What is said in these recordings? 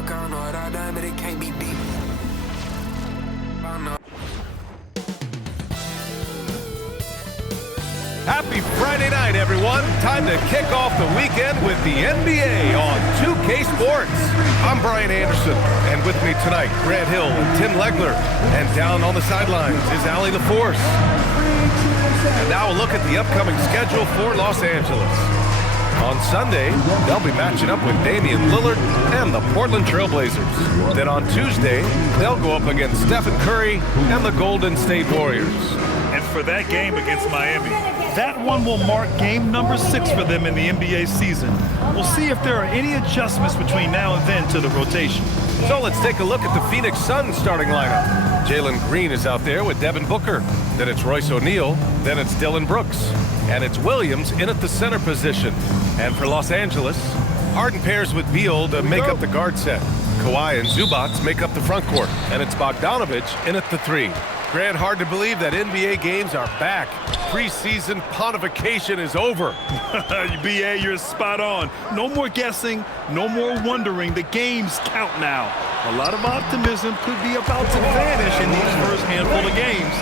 talk, I don't know what I done, but it can't be deep. I know. Happy Friday night, everyone. Time to kick off the weekend with the NBA on 2K Sports. I'm Brian Anderson, and with me tonight, Grant Hill and Tim Legler. And down on the sidelines is Allie LaForce. And now a look at the upcoming schedule for Los Angeles. On Sunday, they'll be matching up with Damian Lillard and the Portland Trailblazers. Then on Tuesday, they'll go up against Stephen Curry and the Golden State Warriors. And for that game against Miami, that one will mark game number 6 for them in the NBA season. We'll see if there are any adjustments between now and then to the rotation. So let's take a look at the Phoenix Suns starting lineup. Jalen Green is out there with Devin Booker. Then it's Royce O'Neal. Then it's Dillon Brooks. And it's Williams in at the center position. And for Los Angeles, Harden pairs with Beal to make up the guard set. Kawhi and Zubac make up the front court. And it's Bogdanović in at the 3. Grant, hard to believe that NBA games are back. Preseason pontification is over. BA, you're spot on. No more guessing, no more wondering. The games count now. A lot of optimism could be about to vanish in these first handful of games.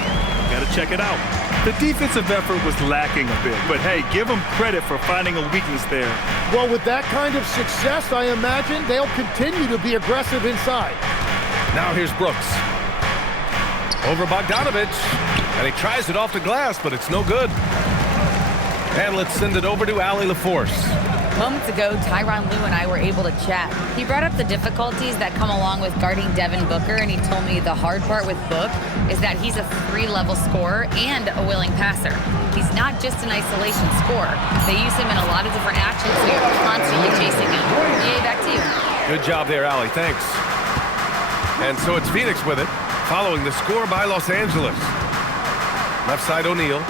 Got to check it out. The defensive effort was lacking a bit, but hey, give them credit for finding a weakness there. Well, with that kind of success, I imagine they'll continue to be aggressive inside. Now here's Brooks. Over Bogdanović, and he tries it off the glass, but it's no good. And let's send it over to Allie LaForce. Moments ago, Tyronn Lue and I were able to chat. He brought up the difficulties that come along with guarding Devin Booker, and he told me the hard part with Book is that he's a 3-level scorer and a willing passer. He's not just an isolation scorer. They use him in a lot of different actions, so you're constantly chasing him. Yay, back to you. Good job there, Allie. Thanks. And so it's Phoenix with it, following the score by Los Angeles. Left side O'Neal.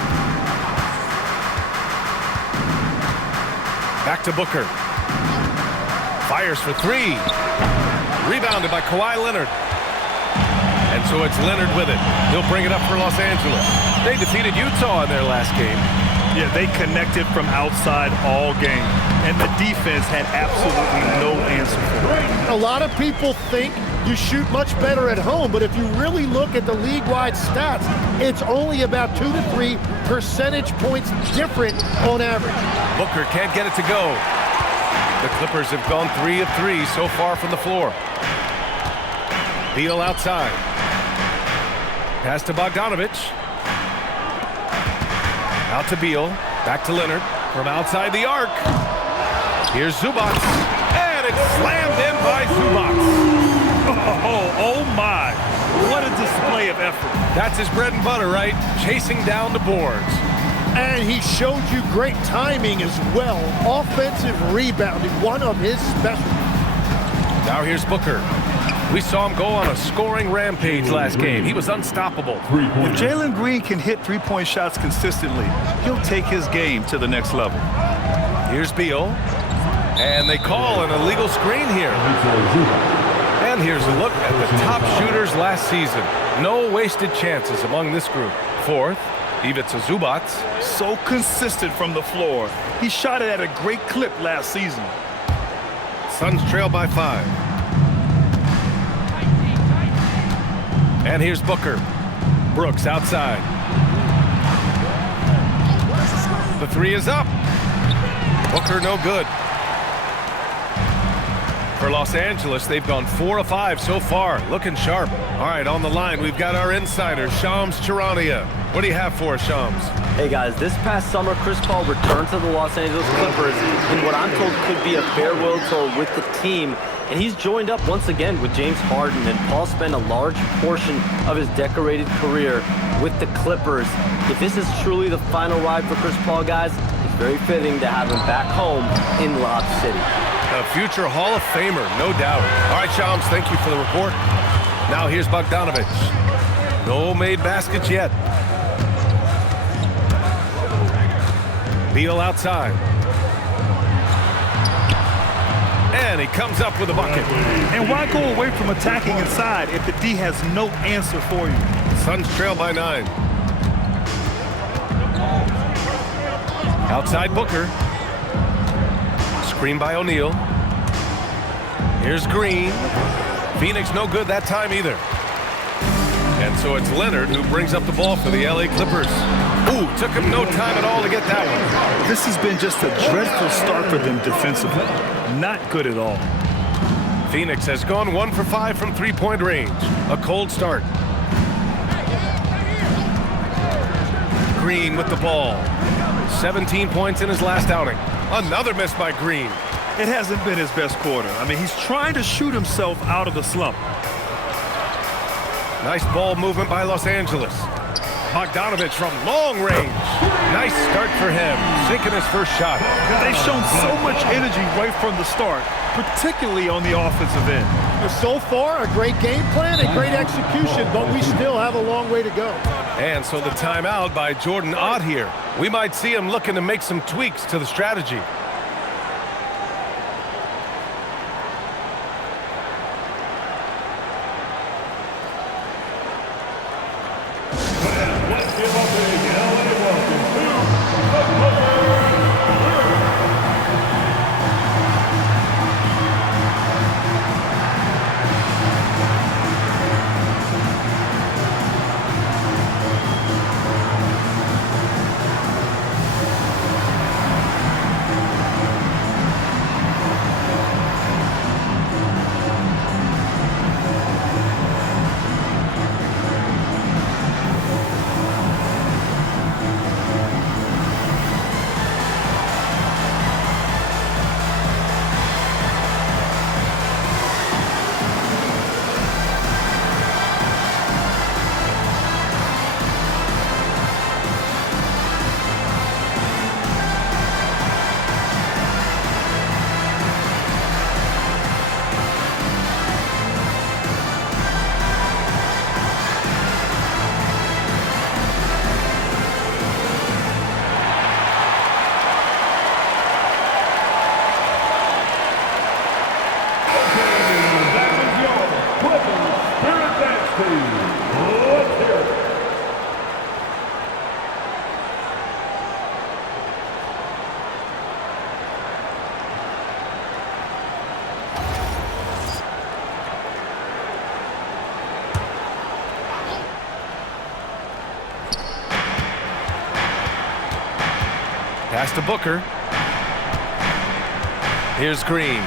Back to Booker. Fires for 3. Rebounded by Kawhi Leonard. And so it's Leonard with it. He'll bring it up for Los Angeles. They defeated Utah in their last game. Yeah, they connected from outside all game. And the defense had absolutely no answer for it. A lot of people think you shoot much better at home, but if you really look at the league-wide stats, it's only about 2 to 3 percentage points different on average. Booker can't get it to go. The Clippers have gone 3 of 3 so far from the floor. Beal outside. Pass to Bogdanović. Out to Beal. Back to Leonard. From outside the arc. Here's Zubac. And it's slammed in by Zubac. Oh my. What a display of effort. That's his bread and butter, right? Chasing down the boards. And he showed you great timing as well. Offensive rebounding, one of his specialties. Now here's Booker. We saw him go on a scoring rampage last game. He was unstoppable. If Jalen Green can hit three-point shots consistently, he'll take his game to the next level. Here's Beal. And they call an illegal screen here. And here's a look at the top shooters last season. No wasted chances among this group. Fourth, Ivica Zubac. So consistent from the floor. He shot it at a great clip last season. Suns trail by 5. And here's Booker. Brooks outside. The 3 is up. Booker no good. For Los Angeles, they've gone 4 of 5 so far. Looking sharp. All right, on the line, we've got our insider, Shams Charania. What do you have for us, Shams? Hey guys, this past summer, Chris Paul returned to the Los Angeles Clippers in what I'm told could be a farewell tour with the team. And he's joined up once again with James Harden, and Paul spent a large portion of his decorated career with the Clippers. If this is truly the final ride for Chris Paul, guys, it's very fitting to have him back home in Lob City. A future Hall of Famer, no doubt. All right, Shams, thank you for the report. Now here's Bogdanović. No made baskets yet. Beal outside. And he comes up with a bucket. And why go away from attacking inside if the D has no answer for you? Suns trail by 9. Outside Booker. Screen by O'Neal. Here's Green. Phoenix no good that time either. And so it's Leonard who brings up the ball for the LA Clippers. Ooh, took him no time at all to get that one. This has been just a dreadful start for them defensively. Not good at all. Phoenix has gone 1 for 5 from three-point range. A cold start. Green with the ball. 17 points in his last outing. Another miss by Green. It hasn't been his best quarter. I mean, he's trying to shoot himself out of the slump. Nice ball movement by Los Angeles. Bogdanovich from long range. Nice start for him, sinking his first shot. They've shown so much energy right from the start, particularly on the offensive end. So far, a great game plan, a great execution, but we still have a long way to go. And so the timeout by Jordan Ott here. We might see him looking to make some tweaks to the strategy. Pass to Booker. Here's Green.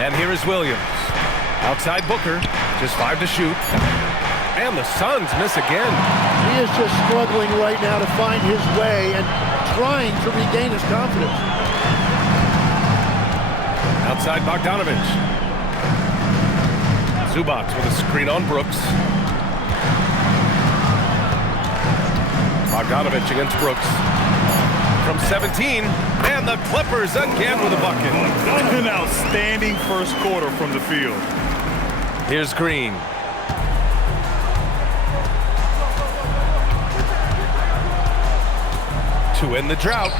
And here is Williams. Outside Booker. Just 5 to shoot. And the Suns miss again. He is just struggling right now to find his way and trying to regain his confidence. Outside Bogdanovich. Zubac with a screen on Brooks. Bogdanovich against Brooks. From 17, and the Clippers again with a bucket. An outstanding first quarter from the field. Here's Green. To end the drought.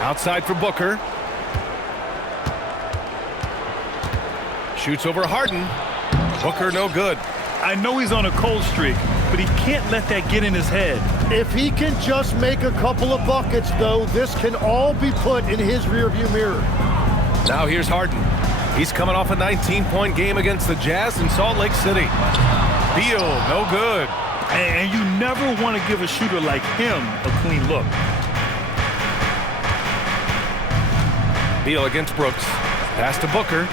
Outside for Booker. Shoots over Harden. Booker no good. I know he's on a cold streak, but he can't let that get in his head. If he can just make a couple of buckets, though, this can all be put in his rearview mirror. Now here's Harden. He's coming off a 19-point game against the Jazz in Salt Lake City. Beal, no good. And you never want to give a shooter like him a clean look. Beal against Brooks. Pass to Booker.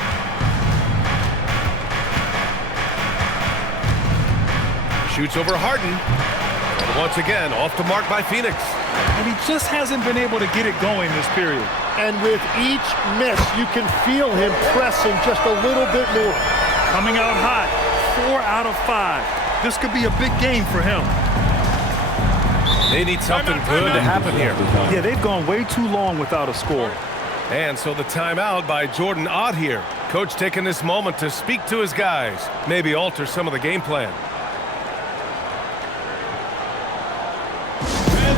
Shoots over Harden. And once again, off the mark by Phoenix. And he just hasn't been able to get it going this period. And with each miss, you can feel him pressing just a little bit more. Coming out hot, 4 out of 5. This could be a big game for him. They need something good to happen here. Yeah, they've gone way too long without a score. And so the timeout by Jordan Ott here. Coach taking this moment to speak to his guys. Maybe alter some of the game plan.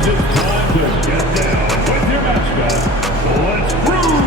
It's time to get down with your mascot. Let's groove!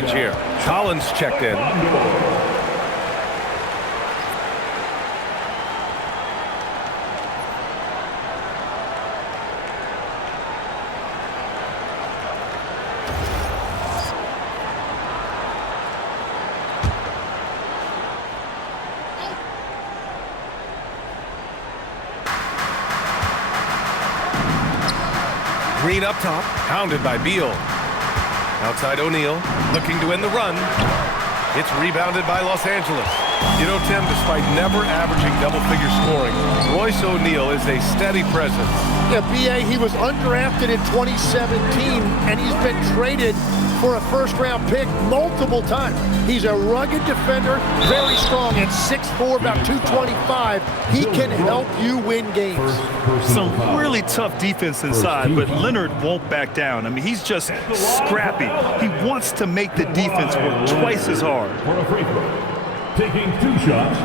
change here. Collins checked in. Green up top, hounded by Beal. Outside O'Neal, looking to win the run. It's rebounded by Los Angeles. You know, Tim, despite never averaging double-figure scoring, Royce O'Neal is a steady presence. Yeah, B.A., he was undrafted in 2017, and he's been traded for a first-round pick multiple times. He's a rugged defender, very strong at 6'4", about 225. He can help you win games. Some really tough defense inside, but Leonard won't back down. I mean, he's just scrappy. He wants to make the defense work twice as hard. For a free throw. Taking 2 shots.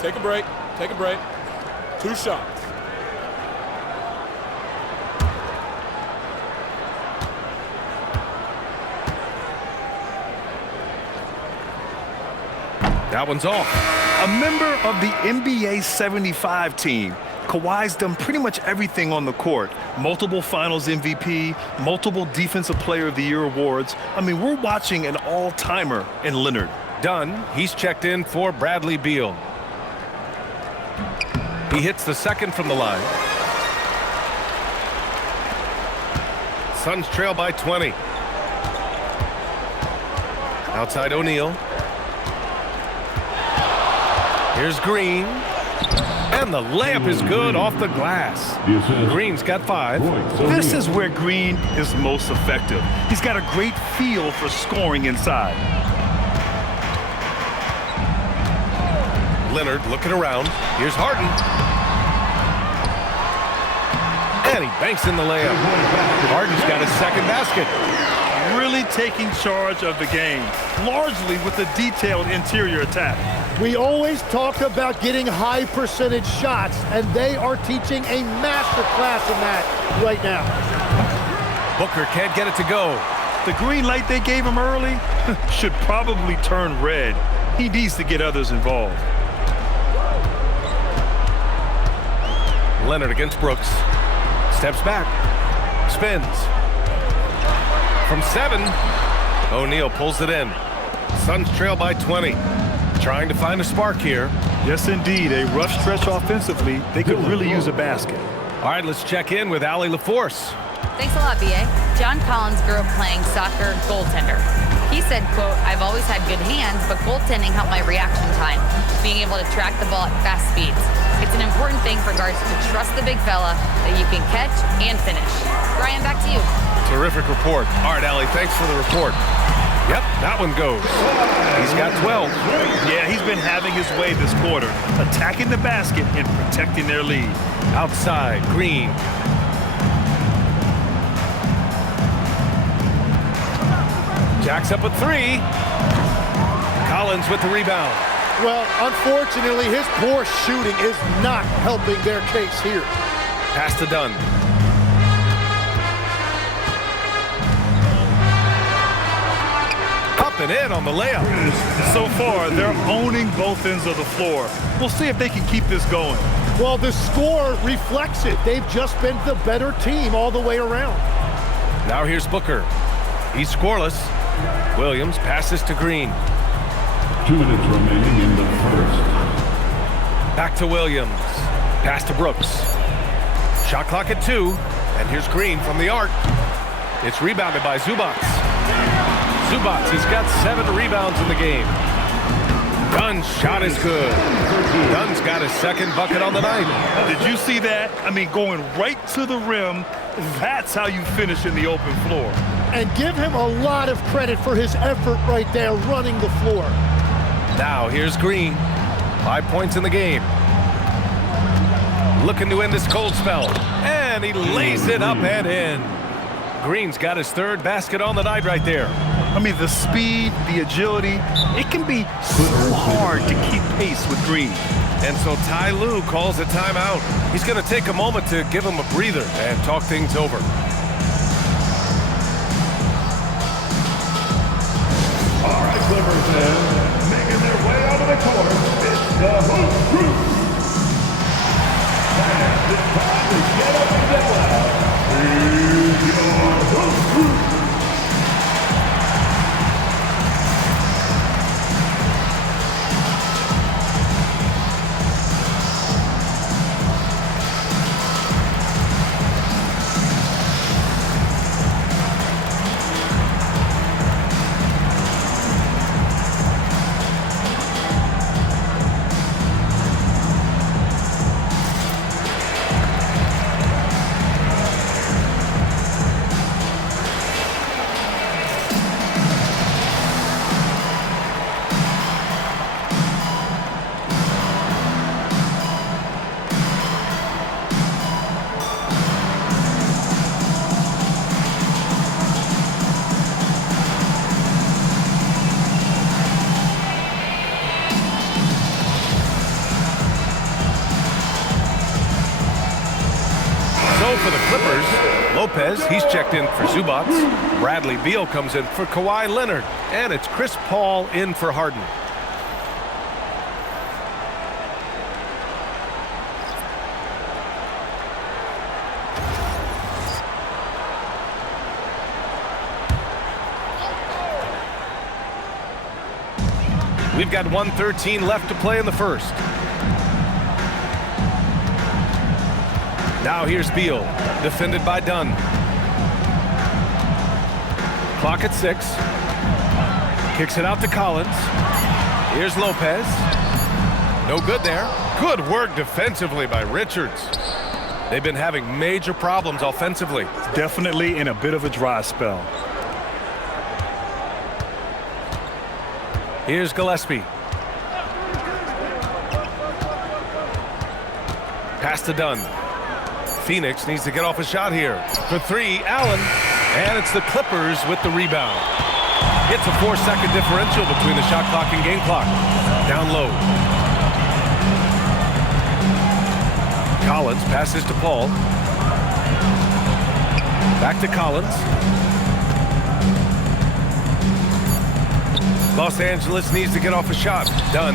Take a break. Take a break. 2 shots. That one's off. A member of the NBA 75 team. Kawhi's done pretty much everything on the court. Multiple Finals MVP, multiple Defensive Player of the Year awards. I mean, we're watching an all-timer in Leonard. Done. He's checked in for Bradley Beal. He hits the second from the line. Suns trail by 20. Outside O'Neal. Here's Green. And the layup is good off the glass. Green's got 5. This is where Green is most effective. He's got a great feel for scoring inside. Leonard looking around. Here's Harden. And he banks in the layup. Harden's got his second basket. Really taking charge of the game, largely with a detailed interior attack. We always talk about getting high percentage shots, and they are teaching a master class in that right now. Booker can't get it to go. The green light they gave him early should probably turn red. He needs to get others involved. Leonard against Brooks. Steps back. Spins. From 7, O'Neal pulls it in. Suns trail by 20. Trying to find a spark here. Yes, indeed. A rough stretch offensively. They could really use a basket. All right, let's check in with Allie LaForce. Thanks a lot, B.A. John Collins grew up playing soccer goaltender. He said, quote, "I've always had good hands, but goaltending helped my reaction time, being able to track the ball at fast speeds. It's an important thing for guards to trust the big fella that you can catch and finish." Brian, back to you. Terrific report. All right, Allie, thanks for the report. Yep, that one goes. He's got 12. Yeah, he's been having his way this quarter, attacking the basket and protecting their lead. Outside, Green. Jacks up a 3. Collins with the rebound. Well, unfortunately, his poor shooting is not helping their case here. Pass to Dunn. Up and in on the layup. So far, they're owning both ends of the floor. We'll see if they can keep this going. Well, the score reflects it. They've just been the better team all the way around. Now here's Booker. He's scoreless. Williams passes to Green. 2 minutes remaining in the first. Back to Williams. Pass to Brooks. Shot clock at 2. And here's Green from the arc. It's rebounded by Zubac. Zubac, he's got 7 rebounds in the game. Dunn's shot is good. Dunn's got his second bucket on the night. Did you see that? I mean, going right to the rim, that's how you finish in the open floor. And give him a lot of credit for his effort right there running the floor. Now here's Green. 5 points in the game. Looking to end this cold spell. And he lays it up and in. Green's got his 3rd basket on the night right there. I mean, the speed, the agility, it can be so hard to keep pace with Green. And so Ty Lue calls a timeout. He's going to take a moment to give him a breather and talk things over. Lopez, he's checked in for Zubats. Bradley Beal comes in for Kawhi Leonard. And it's Chris Paul in for Harden. We've got 1:13 left to play in the first. Now here's Beal, defended by Dunn. Clock at 6. Kicks it out to Collins. Here's Lopez. No good there. Good work defensively by Richards. They've been having major problems offensively. Definitely in a bit of a dry spell. Here's Gillespie. Pass to Dunn. Phoenix needs to get off a shot here. For 3, Allen. And it's the Clippers with the rebound. It's a 4-second differential between the shot clock and game clock. Down low. Collins passes to Paul. Back to Collins. Los Angeles needs to get off a shot. Dunn.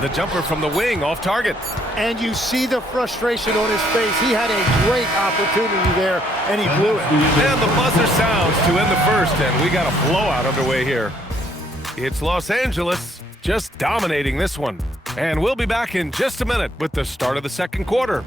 The jumper from the wing off target. And you see the frustration on his face. He had a great opportunity there, and he blew it. And the buzzer sounds to end the first, and we got a blowout underway here. It's Los Angeles just dominating this one. And we'll be back in just a minute with the start of the second quarter.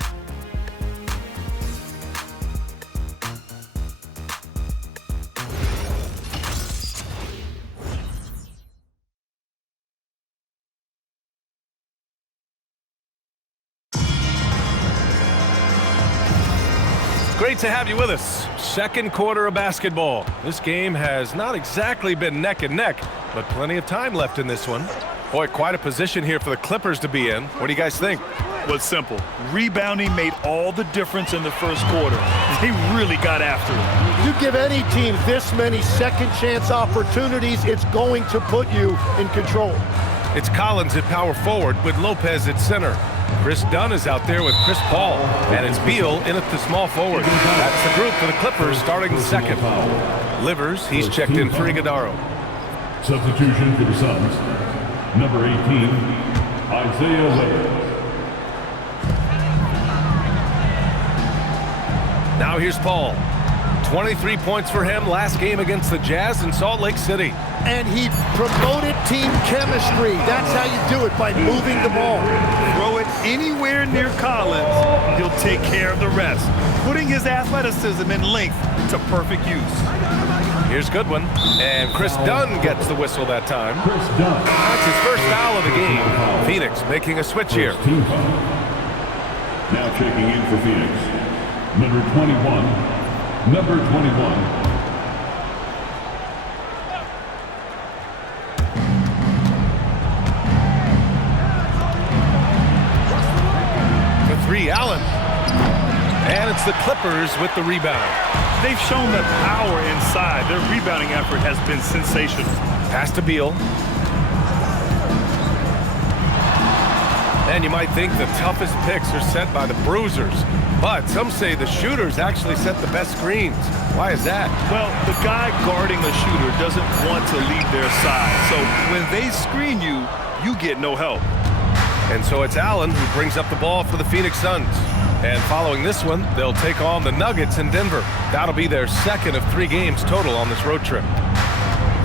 Great to have you with us. Second quarter of basketball. This game has not exactly been neck and neck, but plenty of time left in this one. Boy, quite a position here for the Clippers to be in. What do you guys think? Well, it's simple. Rebounding made all the difference in the first quarter. They really got after it. You give any team this many second chance opportunities, it's going to put you in control. It's Collins at power forward with Lopez at center. Chris Dunn is out there with Chris Paul, and it's Beal in at the small forward. That's the group for the Clippers starting the second. Livers, he's checked in for Iguodaro. Substitution for the Suns. Number 18, Isaiah Livers. Now here's Paul. 23 points for him last game against the Jazz in Salt Lake City. And he promoted team chemistry. That's how you do it, by moving the ball. Throw it anywhere near Collins, he'll take care of the rest, putting his athleticism and length to perfect use. Here's Goodwin, and Chris Dunn gets the whistle that time. Chris Dunn. That's his first foul of the game. Phoenix making a switch here. Team foul. Now checking in for Phoenix. Number 21. Number 21. Allen. And it's the Clippers with the rebound. They've shown the power inside. Their rebounding effort has been sensational. Pass to Beal. And you might think the toughest picks are set by the bruisers, but some say the shooters actually set the best screens. Why is that? Well, the guy guarding a shooter doesn't want to leave their side. So when they screen you, you get no help. And so it's Allen who brings up the ball for the Phoenix Suns. And following this one, they'll take on the Nuggets in Denver. That'll be their second of 3 games total on this road trip.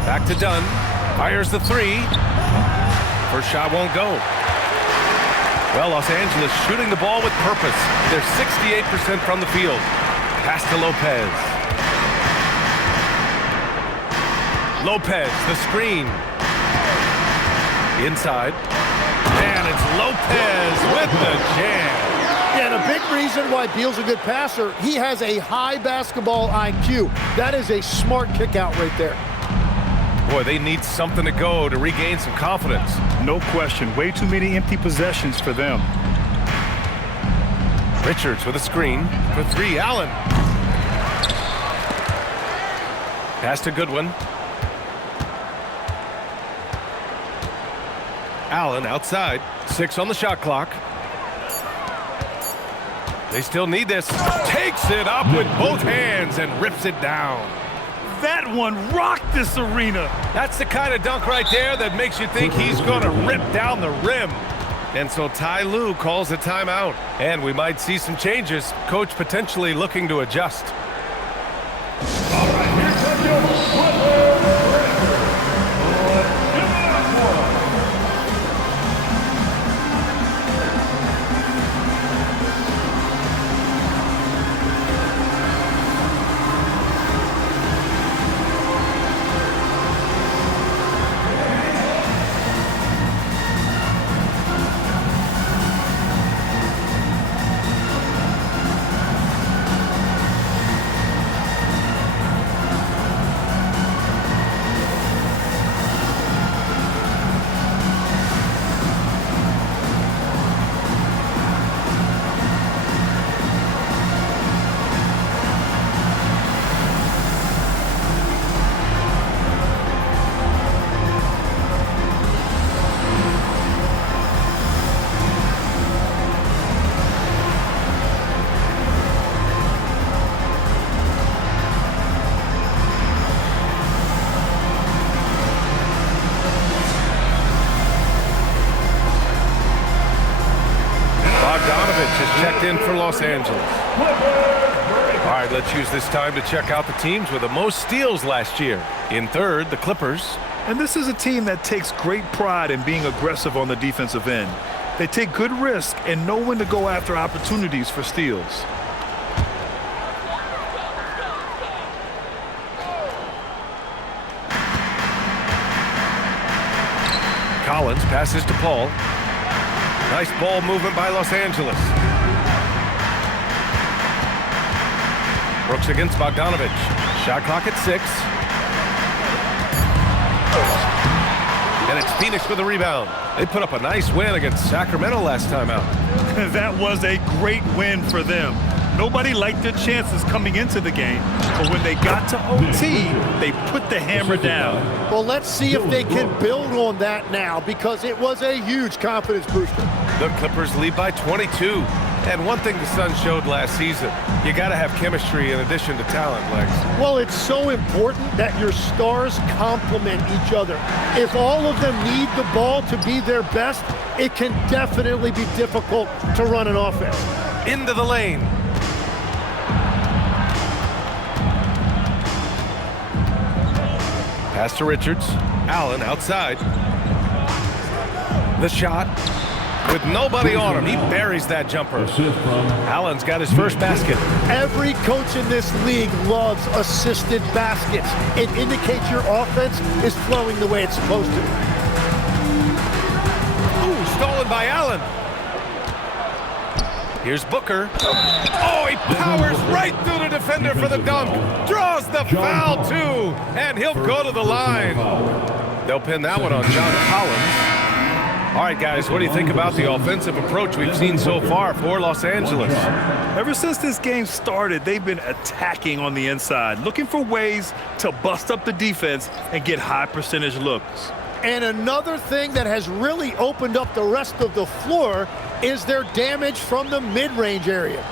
Back to Dunn. Fires the 3. First shot won't go. Well, Los Angeles shooting the ball with purpose. They're 68% from the field. Pass to Lopez. Lopez, the screen. Inside. And it's Lopez with the jam. Yeah, and a big reason why Beal's a good passer, he has a high basketball IQ. That is a smart kick out right there. Boy, they need something to go to regain some confidence. No question. Way too many empty possessions for them. Richards with a screen for 3. Allen. Pass to Goodwin. Allen outside. 6 on the shot clock. They still need this. Takes it up with both hands and rips it down. That one rocked this arena. That's the kind of dunk right there that makes you think he's going to rip down the rim. And so Ty Lue calls a timeout. And we might see some changes. Coach potentially looking to adjust. All right, here comes your Checked in for Los Angeles. All right, let's use this time to check out the teams with the most steals last year. In third, the Clippers. And this is a team that takes great pride in being aggressive on the defensive end. They take good risk and know when to go after opportunities for steals. Collins passes to Paul. Nice ball movement by Los Angeles. Brooks against Bogdanovic. Shot clock at 6. And it's Phoenix with a rebound. They put up a nice win against Sacramento last time out. That was a great win for them. Nobody liked their chances coming into the game, but when they got to OT, they put the hammer down. Well, let's see if they can build on that now, because it was a huge confidence booster. The Clippers lead by 22. And one thing the Suns showed last season, you got to have chemistry in addition to talent, Lex. Well, it's so important that your stars complement each other. If all of them need the ball to be their best, it can definitely be difficult to run an offense. Into the lane. Pass to Richards. Allen outside. The shot. With nobody on him, he buries that jumper. Allen's got his first basket. Every coach in this league loves assisted baskets. It indicates your offense is flowing the way it's supposed to. Ooh, stolen by Allen. Here's Booker. Oh, he powers right through the defender for the dunk. Draws the foul, too. And he'll go to the line. They'll pin that one on John Collins. All right, guys, what do you think about the offensive approach we've seen so far for Los Angeles? Ever since this game started, they've been attacking on the inside, looking for ways to bust up the defense and get high percentage looks. And another thing that has really opened up the rest of the floor is their damage from the mid-range area.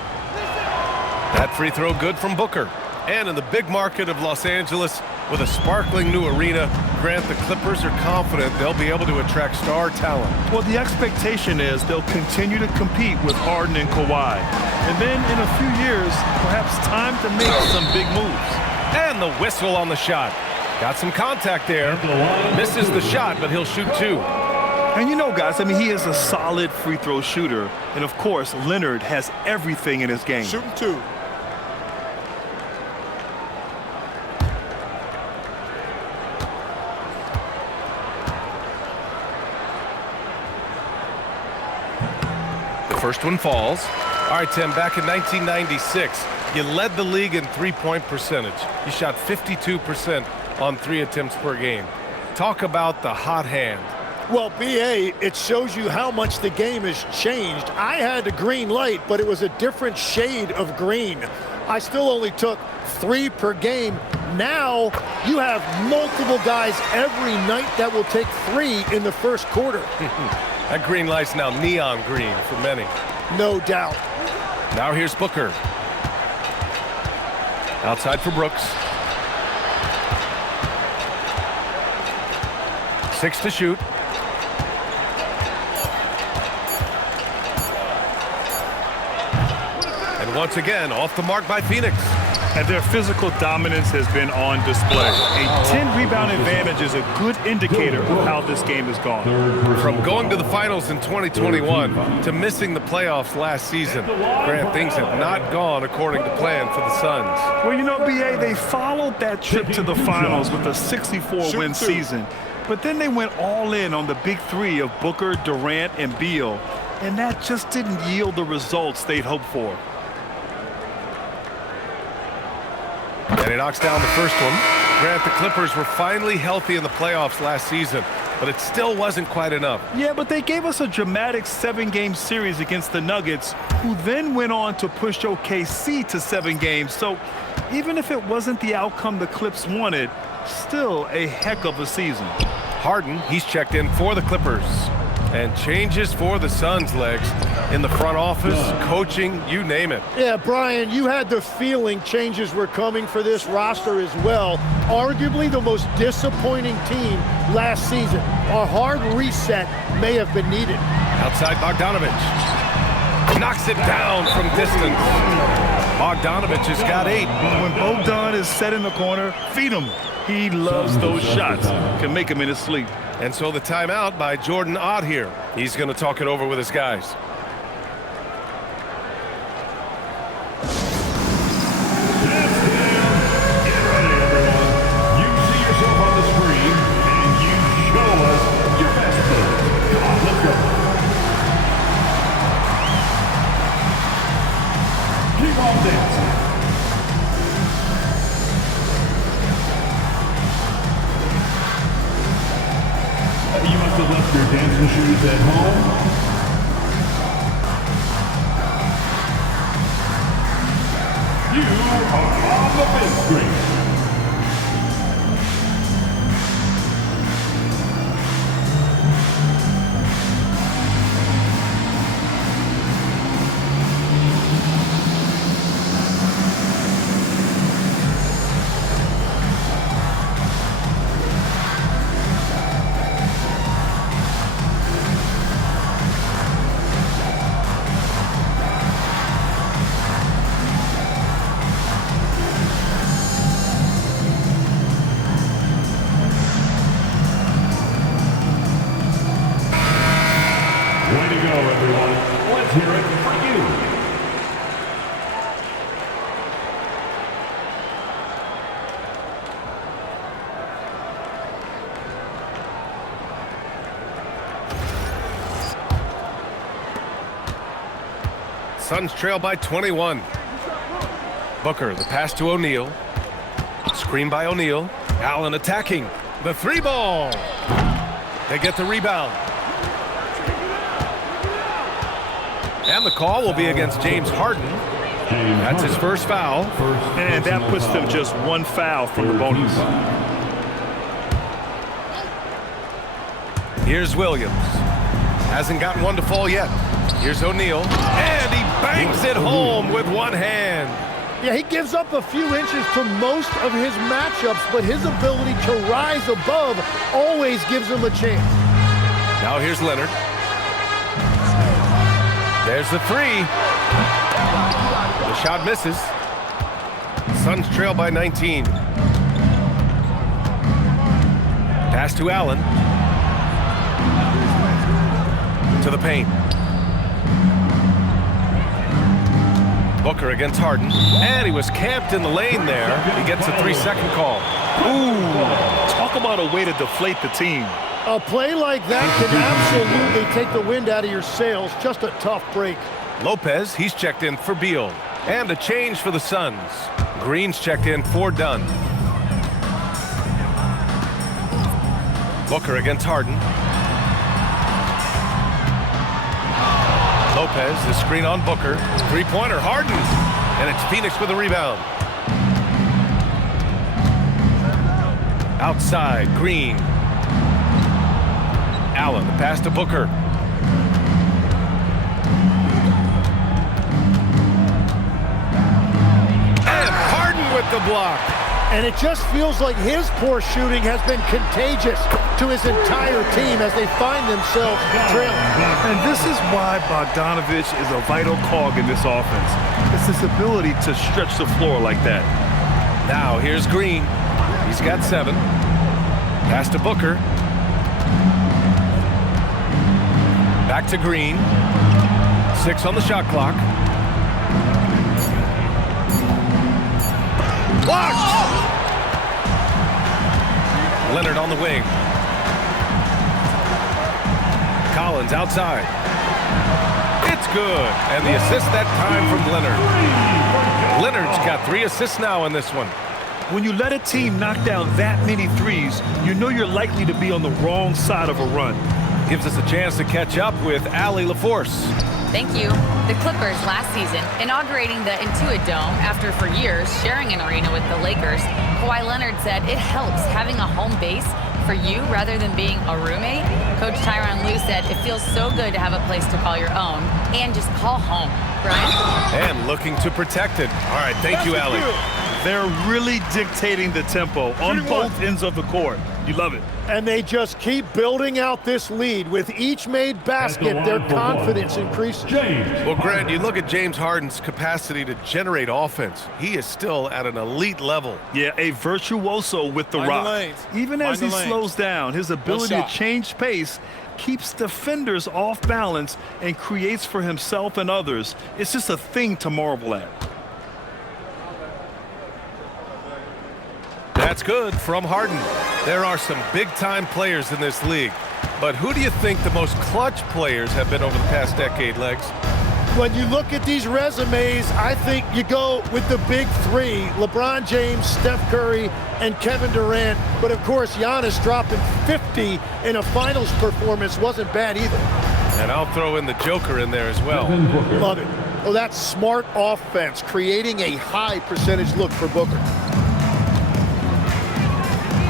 That free throw good from Booker. And in the big market of Los Angeles, with a sparkling new arena, Grant, the Clippers are confident they'll be able to attract star talent. Well, the expectation is they'll continue to compete with Harden and Kawhi. And then in a few years, perhaps time to make some big moves. And the whistle on the shot. Got some contact there. Misses the shot, but he'll shoot 2. And you know, guys, I mean, he is a solid free throw shooter. And, of course, Leonard has everything in his game. Shooting 2. First one falls. All right, Tim, back in 1996, you led the league in three-point percentage. You shot 52% on 3 attempts per game. Talk about the hot hand. Well, B.A., it shows you how much the game has changed. I had the green light, but it was a different shade of green. I still only took 3 per game. Now you have multiple guys every night that will take 3 in the first quarter. That green light's now neon green for many. No doubt. Now here's Booker. Outside for Brooks. 6 to shoot. And once again, off the mark by Phoenix. And their physical dominance has been on display. A 10-rebound advantage is a good indicator of how this game has gone. From going to the finals in 2021 to missing the playoffs last season, Grant, things have not gone according to plan for the Suns. Well, you know, B.A., they followed that trip to the finals with a 64-win season. But then they went all in on the big three of Booker, Durant, and Beal. And that just didn't yield the results they'd hoped for. And he knocks down the first one. Grant, the Clippers were finally healthy in the playoffs last season, but it still wasn't quite enough. Yeah, but they gave us a dramatic 7-game series against the Nuggets, who then went on to push OKC to 7 games. So even if it wasn't the outcome the Clips wanted, still a heck of a season. Harden, he's checked in for the Clippers. And changes for the Suns, Legs, in the front office, coaching, you name it. Yeah, Brian, you had the feeling changes were coming for this roster as well. Arguably the most disappointing team last season. A hard reset may have been needed. Outside Bogdanovich. Knocks it down from distance. Bogdanovich has got 8. When Bogdan is set in the corner, feed him. He loves those shots. Can make him in his sleep. And so the timeout by Jordan Ott here. He's going to talk it over with his guys. Get ready, everyone. You see yourself on the screen, and you show us your best play. Come on, let's go. Keep on dancing. You must have left your dancing shoes at home. You are on the big screen. Way to go, everyone. Let's hear it for you. Suns trail by 21. Booker, the pass to O'Neal. Screen by O'Neal. Allen attacking. The 3-ball. They get the rebound. And the call will be against James Harden. That's his first foul. And that puts them just 1 foul from the bonus. Here's Williams. Hasn't gotten one to fall yet. Here's O'Neal. And he bangs it home with one hand. Yeah, he gives up a few inches to most of his matchups, but his ability to rise above always gives him a chance. Now here's Leonard. There's the 3. The shot misses. Suns trail by 19. Pass to Allen. To the paint. Booker against Harden. And he was camped in the lane there. He gets a 3-second call. Ooh, talk about a way to deflate the team. A play like that can absolutely take the wind out of your sails. Just a tough break. Lopez, he's checked in for Beal. And a change for the Suns. Green's checked in for Dunn. Booker against Harden. Lopez, the screen on Booker. 3-pointer, Harden. And it's Phoenix with a rebound. Outside, Green. Allen, the pass to Booker. with the block. And it just feels like his poor shooting has been contagious to his entire team as they find themselves trailing. And this is why Bogdanovic is a vital cog in this offense. It's his ability to stretch the floor like that. Now here's Green. He's got 7. Pass to Booker. Back to Green. 6 on the shot clock. Blocked! Leonard on the wing. Collins outside. It's good. And the assist that time from Leonard. Leonard's got 3 assists now in this one. When you let a team knock down that many threes, you know you're likely to be on the wrong side of a run. Gives us a chance to catch up with Allie LaForce. Thank you. The Clippers last season, inaugurating the Intuit Dome after for years sharing an arena with the Lakers, Kawhi Leonard said it helps having a home base for you rather than being a roommate. Coach Tyronn Lue said it feels so good to have a place to call your own and just call home. Brian? And looking to protect it. All right, thank you, Allie. They're really dictating the tempo on both ends of the court. You love it. And they just keep building out this lead. With each made basket, their confidence increases. Well, Grant, you look at James Harden's capacity to generate offense. He is still at an elite level. Yeah, a virtuoso with the Find the rock. lanes. Even as he Find the lanes. slows down, his ability to shot. change pace keeps defenders off balance and creates for himself and others. It's just a thing to marvel at. That's good from Harden. There are some big-time players in this league. But who do you think the most clutch players have been over the past decade, Legs? When you look at these resumes, I think you go with the big 3, LeBron James, Steph Curry, and Kevin Durant. But, of course, Giannis dropping 50 in a finals performance wasn't bad either. And I'll throw in the Joker in there as well. Love it. Well, that's smart offense, creating a high percentage look for Booker.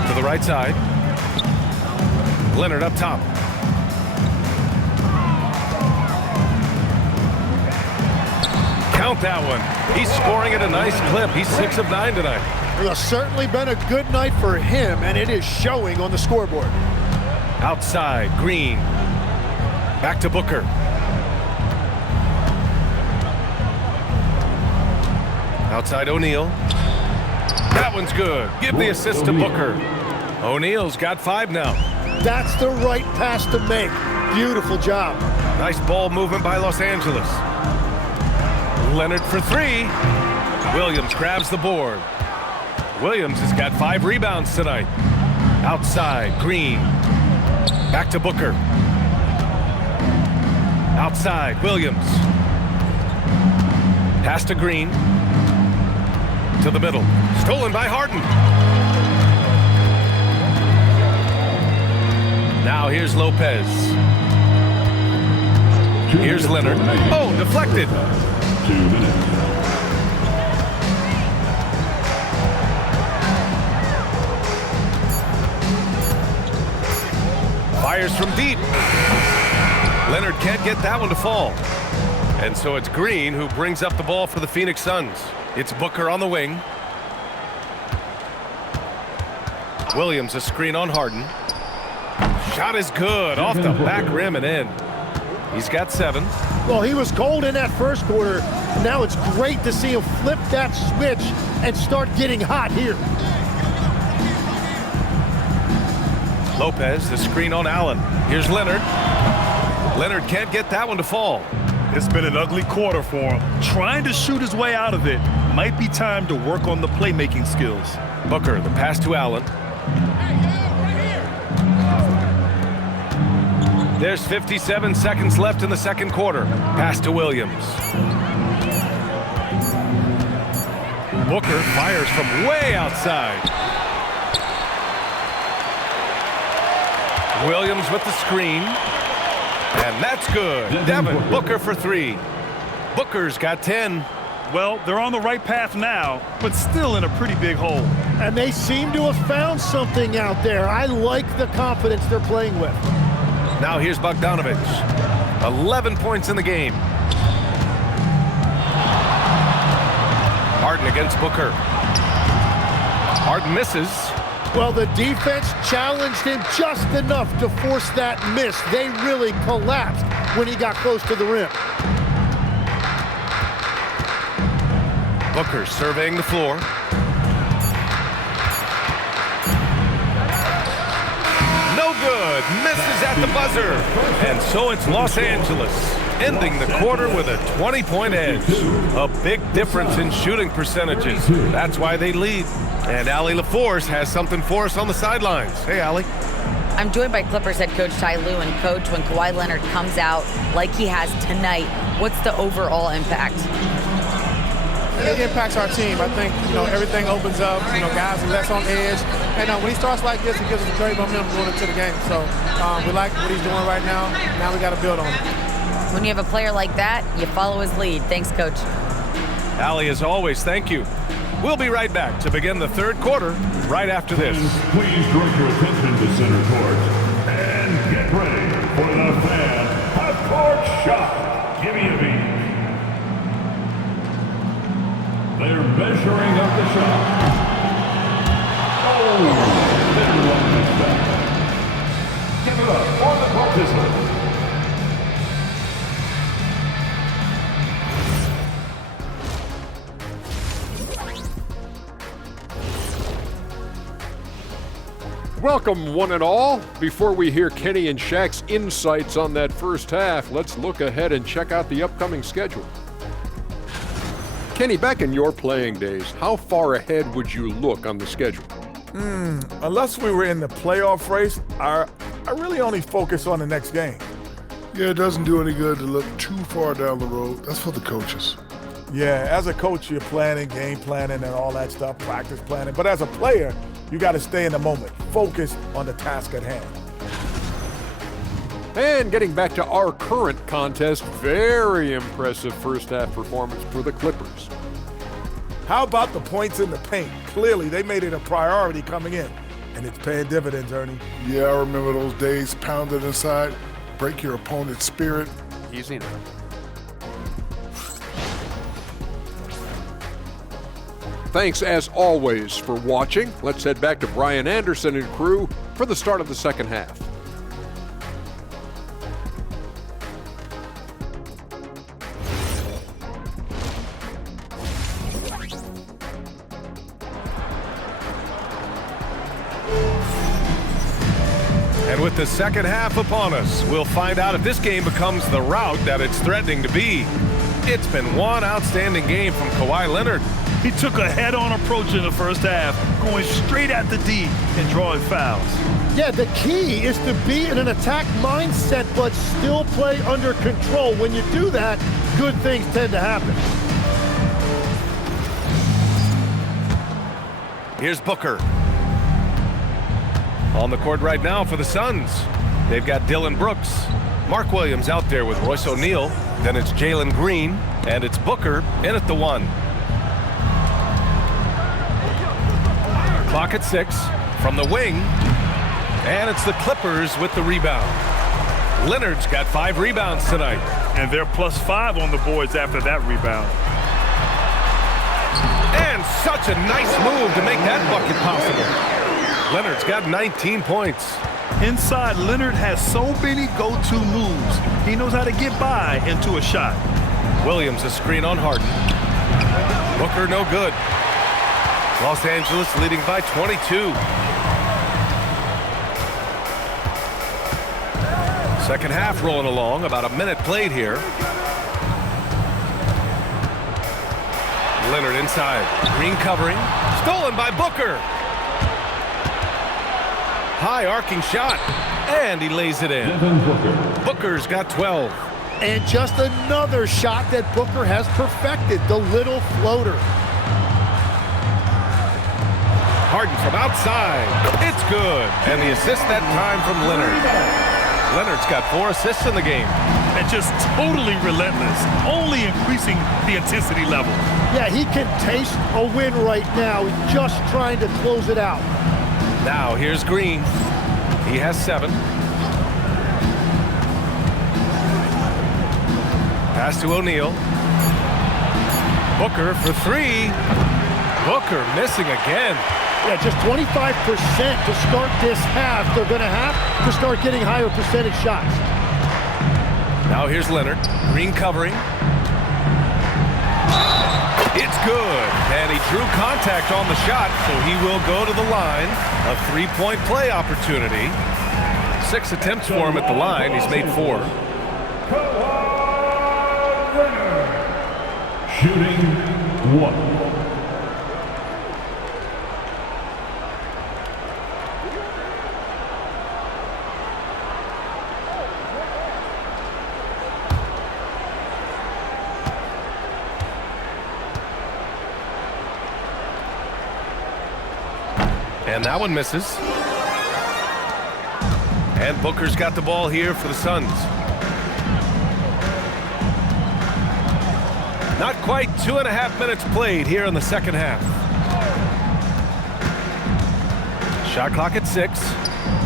To the right side. Leonard up top. Count that one. He's scoring at a nice clip. He's 6 of 9 tonight. Well, it's certainly been a good night for him, and it is showing on the scoreboard. Outside, Green. Back to Booker. Outside, O'Neal. That one's good. Give the assist to Booker. O'Neal's got 5 now. That's the right pass to make. Beautiful job. Nice ball movement by Los Angeles. Leonard for 3. Williams grabs the board. Williams has got 5 rebounds tonight. Outside, Green. Back to Booker. Outside, Williams. Pass to Green. To the middle. Stolen by Harden. Now here's Lopez. Here's Leonard. Oh, deflected. 2 minutes. Fires from deep. Leonard can't get that one to fall. And so it's Green who brings up the ball for the Phoenix Suns. It's Booker on the wing. Williams a screen on Harden. Shot is good off the back rim and in. He's got 7. Well, he was cold in that first quarter. Now it's great to see him flip that switch and start getting hot here. Lopez, the screen on Allen. Here's Leonard. Leonard can't get that one to fall. It's been an ugly quarter for him. Trying to shoot his way out of it. Might be time to work on the playmaking skills. Booker, the pass to Allen. There's 57 seconds left in the second quarter. Pass to Williams. Booker fires from way outside. Williams with the screen. And that's good. Devin Booker for 3. Booker's got 10. Well, they're on the right path now, but still in a pretty big hole. And they seem to have found something out there. I like the confidence they're playing with. Now here's Bogdanovic. 11 points in the game. Harden against Booker. Harden misses. Well, the defense challenged him just enough to force that miss. They really collapsed when he got close to the rim. Booker surveying the floor. No good. Misses at the buzzer. And so it's Los Angeles, ending the quarter with a 20-point edge. A big difference in shooting percentages. That's why they lead. And Allie LaForce has something for us on the sidelines. Hey, Allie. I'm joined by Clippers head coach Ty Lue. And coach, when Kawhi Leonard comes out like he has tonight, what's the overall impact? It impacts our team. I think, everything opens up. Guys are less on edge. And when he starts like this, it gives us a great momentum going into the game. So we like what he's doing right now. Now we got to build on it. When you have a player like that, you follow his lead. Thanks, coach. Allie, as always, thank you. We'll be right back to begin the third quarter right after this. Please direct your attention to center court and get ready for the fan half-court shot. Give me a beat. They're measuring up the shot. Oh, they're running it back. Give it up for the participants. Welcome, one and all. Before we hear Kenny and Shaq's insights on that first half, let's look ahead and check out the upcoming schedule. Kenny, back in your playing days, how far ahead would you look on the schedule? Unless we were in the playoff race, I really only focus on the next game. Yeah, it doesn't do any good to look too far down the road. That's for the coaches. Yeah, as a coach, you're planning, game planning, and all that stuff, practice planning. But as a player, you got to stay in the moment, focus on the task at hand. And getting back to our current contest, very impressive first half performance for the Clippers. How about the points in the paint? Clearly, they made it a priority coming in, and it's paying dividends, Ernie. Yeah, I remember those days, pounded inside, break your opponent's spirit. Easy enough. Thanks, as always, for watching. Let's head back to Brian Anderson and crew for the start of the second half. And with the second half upon us, we'll find out if this game becomes the rout that it's threatening to be. It's been one outstanding game from Kawhi Leonard. He took a head-on approach in the first half, going straight at the D and drawing fouls. Yeah, the key is to be in an attack mindset but still play under control. When you do that, good things tend to happen. Here's Booker. On the court right now for the Suns. They've got Dillon Brooks. Mark Williams out there with Royce O'Neal. Then it's Jalen Green, and it's Booker in at the one. Clock at 6 from the wing, and it's the Clippers with the rebound. Leonard's got 5 rebounds tonight. And they're +5 on the boards after that rebound. And such a nice move to make that bucket possible. Leonard's got 19 points. Inside, Leonard has so many go-to moves. He knows how to get by into a shot. Williams a screen on Harden. Booker no good. Los Angeles leading by 22. Second half rolling along, about a minute played here. Leonard inside, Green covering, stolen by Booker. High arcing shot, and he lays it in. Booker's got 12. And just another shot that Booker has perfected, the little floater. Harden from outside, it's good. And the assist that time from Leonard. Leonard's got 4 assists in the game. And just totally relentless, only increasing the intensity level. Yeah, he can taste a win right now, just trying to close it out. Now here's Green. He has 7. Pass to O'Neal. Booker for 3. Booker missing again. Yeah, just 25% to start this half. They're going to have to start getting higher percentage shots. Now here's Leonard. Green covering. It's good. And he drew contact on the shot, so he will go to the line. A three-point play opportunity. 6 attempts for him at the line. He's made 4. Shooting 1. And that one misses. And Booker's got the ball here for the Suns. Not quite 2.5 minutes played here in the second half. Shot clock at 6.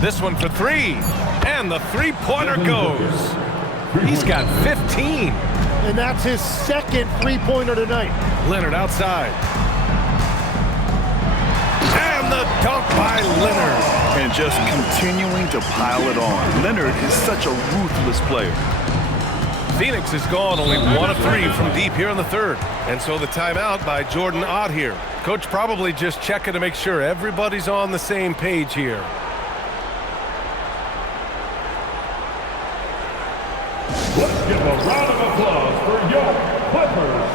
This one for 3. And the three-pointer goes. He's got 15. And that's his second three-pointer tonight. Leonard outside. And the dunk by Leonard. And just continuing to pile it on. Leonard is such a ruthless player. Phoenix has gone only 1 of 3 from deep here in the third. And so the timeout by Jordan Ott here. Coach probably just checking to make sure everybody's on the same page here. Let's give a round of applause for your Clippers.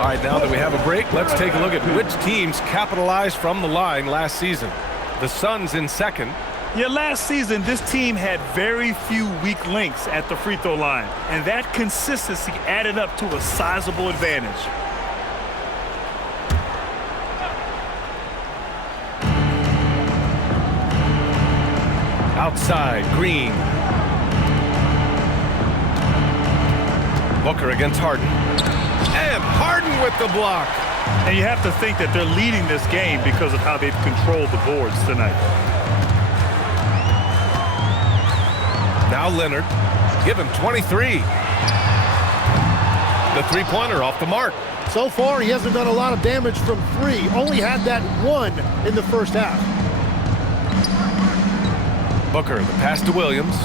All right, now that we have a break, let's take a look at which teams capitalized from the line last season. The Suns in second. Yeah, last season, this team had very few weak links at the free throw line, and that consistency added up to a sizable advantage. Outside, Green. Booker against Harden. And Harden with the block. And you have to think that they're leading this game because of how they've controlled the boards tonight. Now Leonard, give him 23. The three-pointer off the mark. So far, he hasn't done a lot of damage from 3. Only had that 1 in the first half. Booker, the pass to Williams.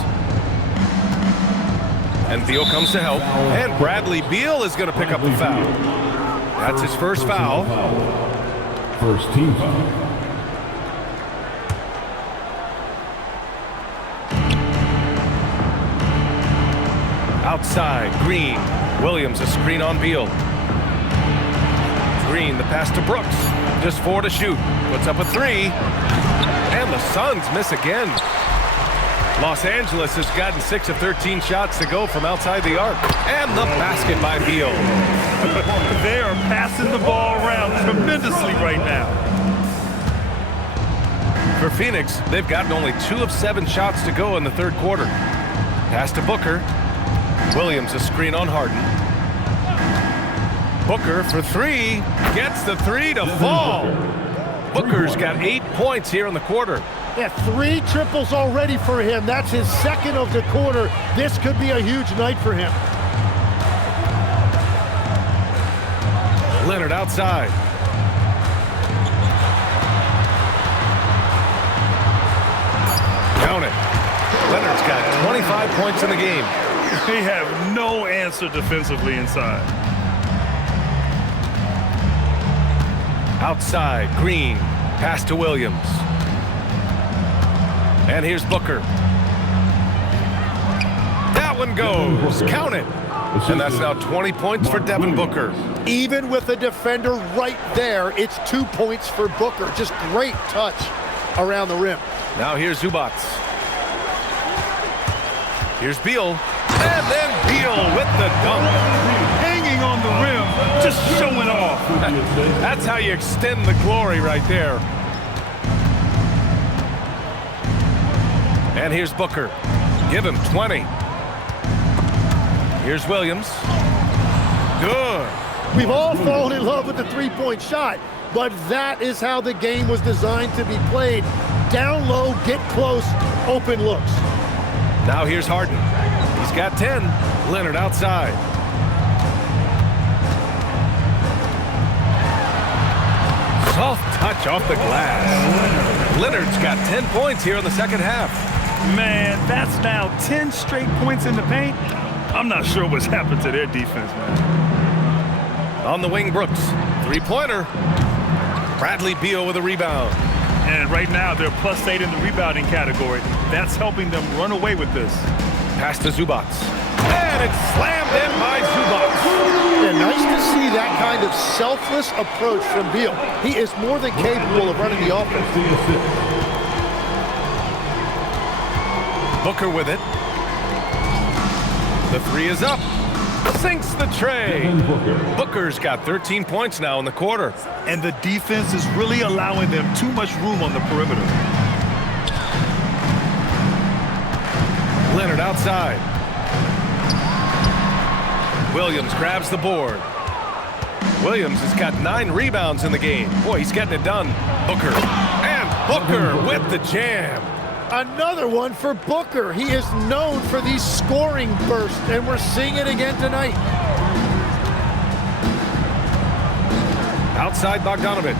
And Beal comes to help. And Bradley Beal is going to pick up the foul. That's his first foul. First team foul. Outside, Green. Williams, a screen on Beal. Green, the pass to Brooks. Just 4 to shoot. Puts up a 3. And the Suns miss again. Los Angeles has gotten 6 of 13 shots to go from outside the arc. And the basket by Beal. They are passing the ball around tremendously right now. For Phoenix, they've gotten only 2 of 7 shots to go in the third quarter. Pass to Booker. Williams, a screen on Harden. Booker for 3. Gets the 3 to fall. Booker's got 8 points here in the quarter. Yeah, 3 triples already for him. That's his second of the quarter. This could be a huge night for him. Leonard outside. Count it. Leonard's got 25 points in the game. They have no answer defensively inside. Outside, Green. Pass to Williams. And here's Booker. That one goes. Count it. And that's now 20 points for Devin Booker. Even with a defender right there, it's 2 points for Booker. Just great touch around the rim. Now here's Zubac. Here's Beal. And then Beal with the dunk. Hanging on the rim, just showing off. That's how you extend the glory right there. And here's Booker. Give him 20. Here's Williams. Good. We've all fallen in love with the three-point shot, but that is how the game was designed to be played. Down low, get close, open looks. Now here's Harden. He's got 10. Leonard outside. Soft touch off the glass. Leonard's got 10 points here in the second half. Man, that's now 10 straight points in the paint. I'm not sure what's happened to their defense, man. On the wing, Brooks. Three-pointer. Bradley Beal with a rebound. And right now, they're +8 in the rebounding category. That's helping them run away with this. Pass to Zubac. And it's slammed in by Zubac. Yeah, nice to see that kind of selfless approach from Beal. He is more than capable of running the offense. Booker with it. The three is up. Sinks the tray. Booker's got 13 points now in the quarter. And the defense is really allowing them too much room on the perimeter. Leonard outside. Williams grabs the board. Williams has got 9 rebounds in the game. Boy, he's getting it done. Booker. And Booker with the jam. Another one for Booker. He is known for these scoring bursts, and we're seeing it again tonight. Outside Bogdanovic.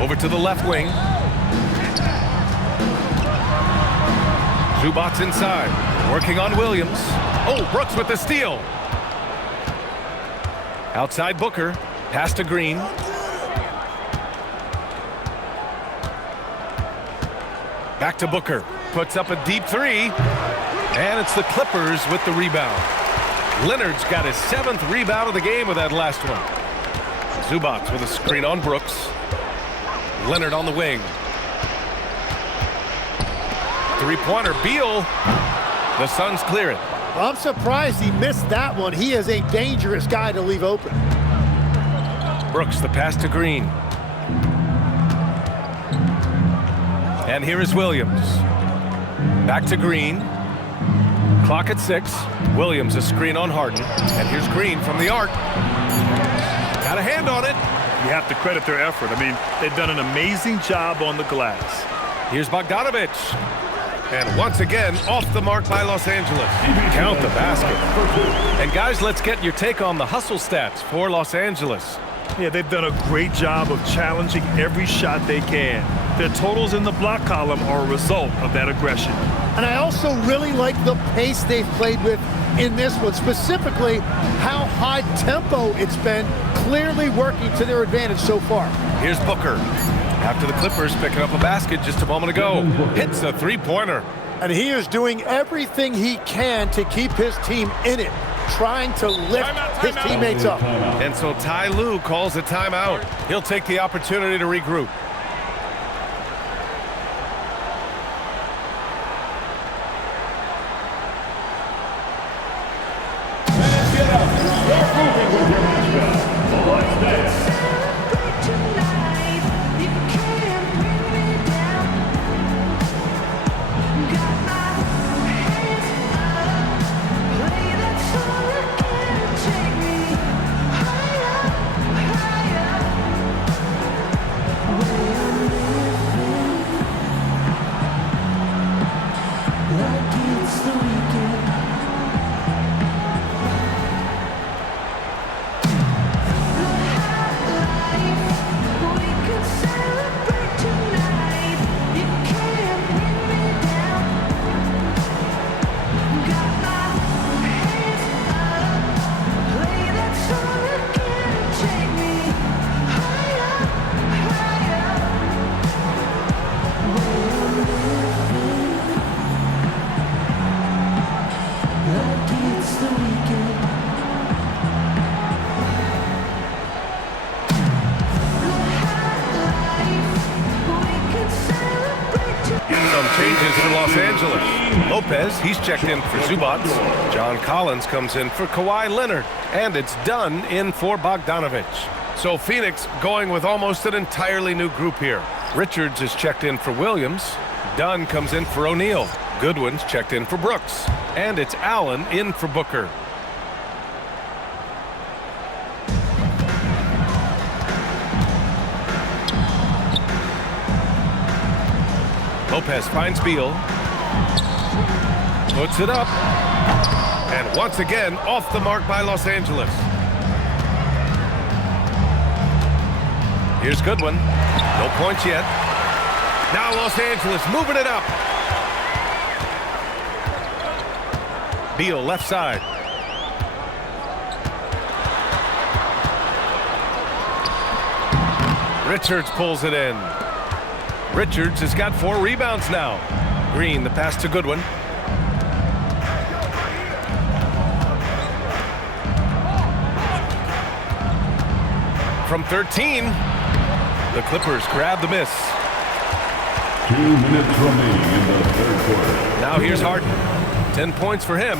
Over to the left wing. Zubac inside. Working on Williams. Oh, Brooks with the steal. Outside Booker. Pass to Green. Back to Booker. Puts up a deep three. And it's the Clippers with the rebound. Leonard's got his 7th rebound of the game with that last one. Zubac with a screen on Brooks. Leonard on the wing. Three-pointer. Beal. The Suns clear it. I'm surprised he missed that one. He is a dangerous guy to leave open. Brooks, the pass to Green. And here is Williams. Back to Green. Clock at 6. Williams a screen on Harden. And here's Green from the arc. Got a hand on it. You have to credit their effort. I mean, they've done an amazing job on the glass. Here's Bogdanovic. And once again, off the mark by Los Angeles. Count the basket. And guys, let's get your take on the hustle stats for Los Angeles. Yeah, they've done a great job of challenging every shot they can. Their totals in the block column are a result of that aggression. And I also really like the pace they've played with in this one, specifically how high tempo it's been, clearly working to their advantage so far. Here's Booker. After the Clippers picking up a basket just a moment ago. Hits a three-pointer. And he is doing everything he can to keep his team in it, trying to lift his teammates up. And so Ty Lue calls a timeout. He'll take the opportunity to regroup. Los Angeles. Lopez, he's checked in for Zubats. John Collins comes in for Kawhi Leonard. And it's Dunn in for Bogdanovich. So Phoenix going with almost an entirely new group here. Richards is checked in for Williams. Dunn comes in for O'Neal. Goodwin's checked in for Brooks. And it's Allen in for Booker. Lopez finds Beal. Puts it up. And once again, off the mark by Los Angeles. Here's Goodwin. No points yet. Now Los Angeles moving it up. Beal left side. Richards pulls it in. Richards has got 4 rebounds now. Green, the pass to Goodwin. From 13, the Clippers grab the miss. 2 minutes remaining in the third quarter. Now here's Harden. 10 points for him.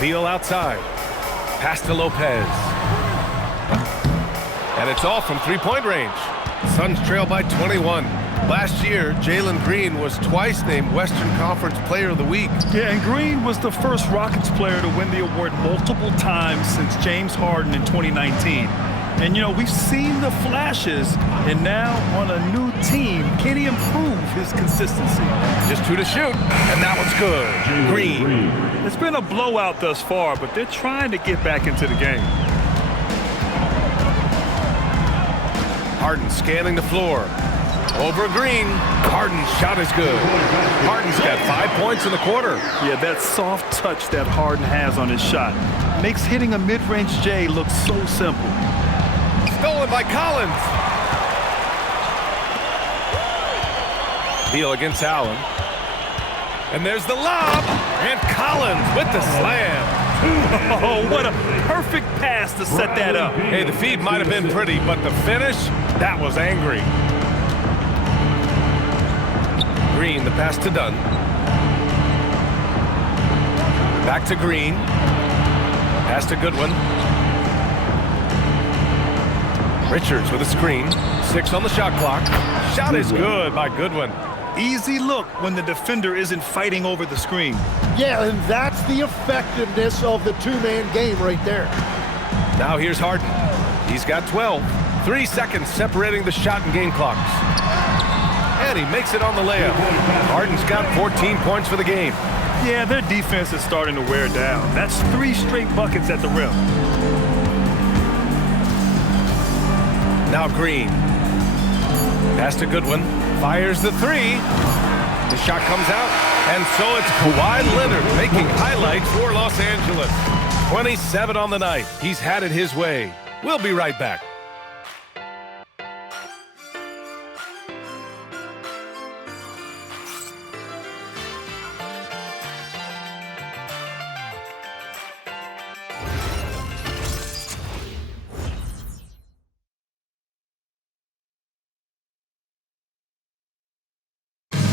Beal outside. Pass to Lopez. And it's all from three-point range. Suns trail by 21. Last year, Jalen Green was twice named Western Conference Player of the Week. Yeah, and Green was the first Rockets player to win the award multiple times since James Harden in 2019. And, you know, we've seen the flashes, and now on a new team, can he improve his consistency? Just 2 to shoot, and that one's good. Green. It's been a blowout thus far, but they're trying to get back into the game. Harden scanning the floor. Over Green. Harden's shot is good. Harden's got 5 points in the quarter. Yeah, that soft touch that Harden has on his shot makes hitting a mid-range J look so simple. Stolen by Collins. Beal against Allen. And there's the lob. And Collins with the slam. Oh, what a perfect pass to set that up. Hey, the feed might have been pretty, but the finish, that was angry. Green, the pass to Dunn. Back to Green. Pass to Goodwin. Richards with a screen. 6 on the shot clock. Shot is good by Goodwin. Easy look when the defender isn't fighting over the screen. Yeah, and that's the effectiveness of the two-man game right there. Now here's Harden. He's got 12. 3 seconds separating the shot and game clocks. And he makes it on the layup. Harden's got 14 points for the game. Yeah, their defense is starting to wear down. That's 3 straight buckets at the rim. Now Green. Pass to Goodwin. Fires the 3. The shot comes out. And so it's Kawhi Leonard making highlights for Los Angeles. 27 on the night. He's had it his way. We'll be right back.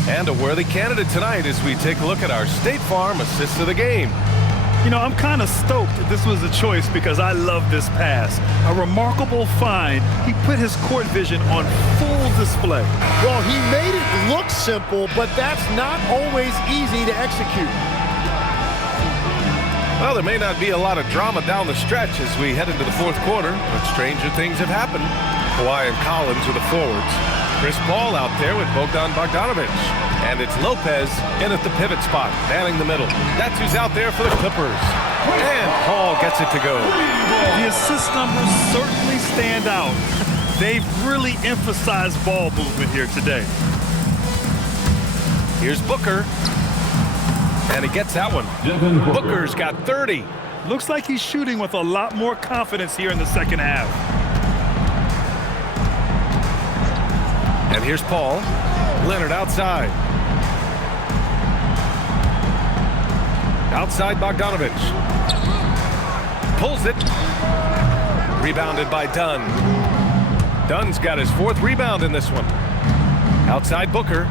And a worthy candidate tonight as we take a look at our State Farm assist of the game. You know, I'm kind of stoked that this was a choice because I love this pass. A remarkable find. He put his court vision on full display. Well, he made it look simple, but that's not always easy to execute. Well, there may not be a lot of drama down the stretch as we head into the fourth quarter, but stranger things have happened. Kawhi and Collins are the forwards. Chris Paul out there with Bogdan Bogdanovich. And it's Lopez in at the pivot spot, manning the middle. That's who's out there for the Clippers. And Paul gets it to go. The assist numbers certainly stand out. They've really emphasized ball movement here today. Here's Booker. And he gets that one. Booker's got 30. Looks like he's shooting with a lot more confidence here in the second half. And here's Paul. Leonard outside. Outside Bogdanovich. Pulls it. Rebounded by Dunn. Dunn's got his 4th rebound in this one. Outside Booker.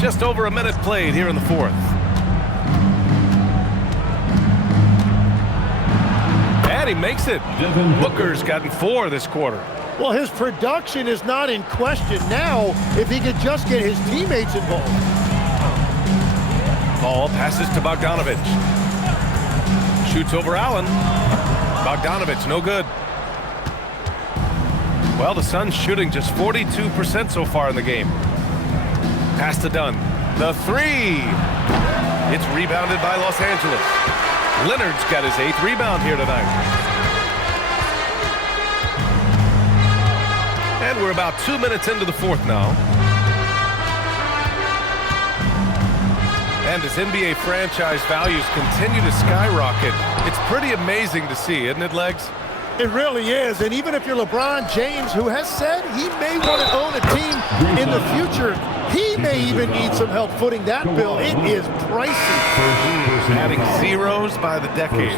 Just over a minute played here in the fourth. And he makes it. Booker's gotten 4 this quarter. Well, his production is not in question now if he could just get his teammates involved. Ball passes to Bogdanovic. Shoots over Allen. Bogdanovic, no good. Well, the Suns shooting just 42% so far in the game. Pass to Dunn. The 3. It's rebounded by Los Angeles. Leonard's got his 8th rebound here tonight. And we're about 2 minutes into the fourth now. And as NBA franchise values continue to skyrocket, it's pretty amazing to see, isn't it, Legs? It really is, and even if you're LeBron James, who has said he may want to own a team in the future, he may even need some help footing that bill. It is pricey. Adding zeros by the decades.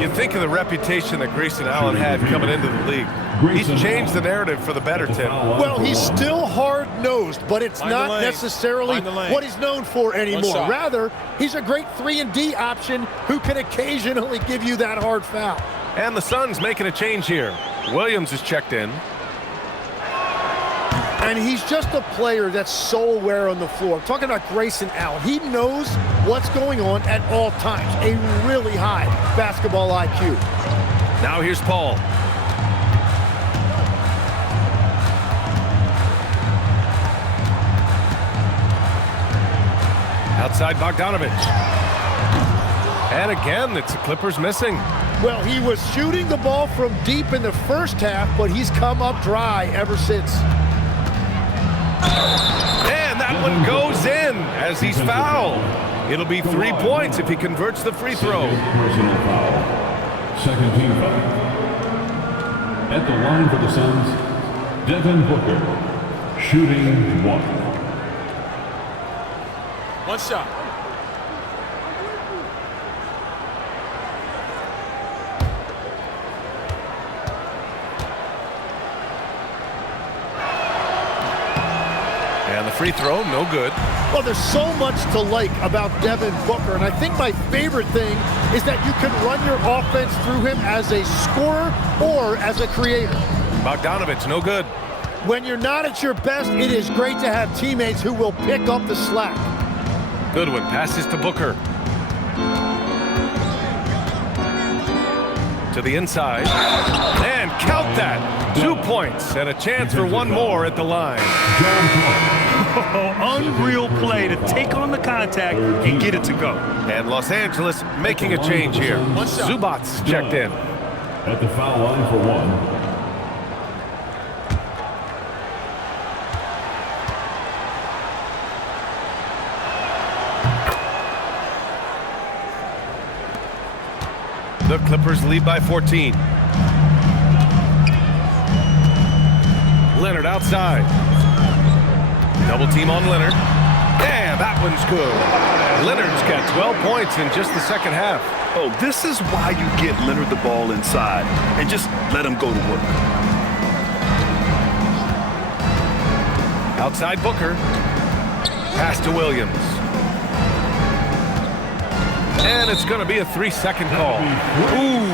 You think of the reputation that Grayson Allen had coming into the league. He's changed the narrative for the better, Tim. Well, he's still hard-nosed, but it's not necessarily what he's known for anymore. Rather, he's a great 3-and-D option who can occasionally give you that hard foul. And the Suns making a change here. Williams is checked in. And he's just a player that's so aware on the floor. I'm talking about Grayson Allen. He knows what's going on at all times. A really high basketball IQ. Now here's Paul. Outside Bogdanovic. And again, it's the Clippers missing. Well, he was shooting the ball from deep in the first half, but he's come up dry ever since. And that one goes in as he's fouled. It'll be 3 points if he converts the free throw. Personal foul. Second team foul. At the line for the Suns, Devin Booker, shooting 1. One shot. And the free throw, no good. Well, there's so much to like about Devin Booker, and I think my favorite thing is that you can run your offense through him as a scorer or as a creator. Bogdanovic, no good. When you're not at your best, it is great to have teammates who will pick up the slack. Goodwin passes to Booker. To the inside. And count that. 2 points and a chance for one more at the line. Unreal play to take on the contact and get it to go. And Los Angeles making a change here. Zubats checked in. At the foul line for 1. The Clippers lead by 14. Leonard outside. Double team on Leonard. And that one's good. Leonard's got 12 points in just the second half. Oh, this is why you get Leonard the ball inside and just let him go to work. Outside Booker. Pass to Williams. And it's going to be a 3-second call. Ooh,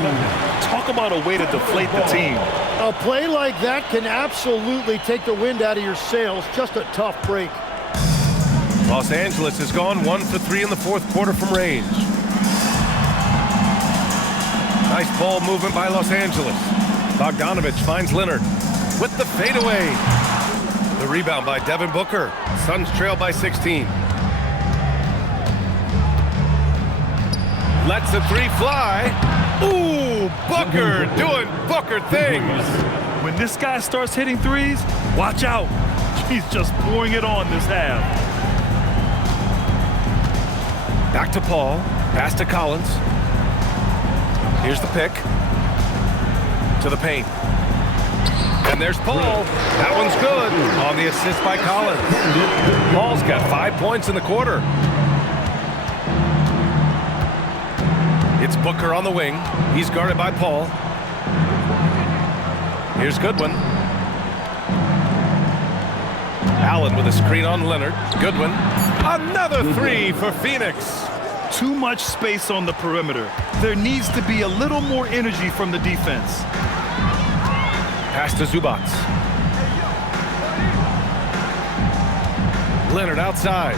talk about a way to deflate the team. A play like that can absolutely take the wind out of your sails. Just a tough break. Los Angeles has gone 1 for 3 in the fourth quarter from range. Nice ball movement by Los Angeles. Bogdanovic finds Leonard with the fadeaway. The rebound by Devin Booker. Suns trail by 16. Lets the 3 fly. Ooh, Booker doing Booker things. When this guy starts hitting threes, watch out. He's just pouring it on this half. Back to Paul. Pass to Collins. Here's the pick. To the paint. And there's Paul. That one's good on the assist by Collins. Paul's got 5 points in the quarter. It's Booker on the wing. He's guarded by Paul. Here's Goodwin. Allen with a screen on Leonard. Goodwin. Another three for Phoenix. Too much space on the perimeter. There needs to be a little more energy from the defense. Pass to Zubac. Leonard outside.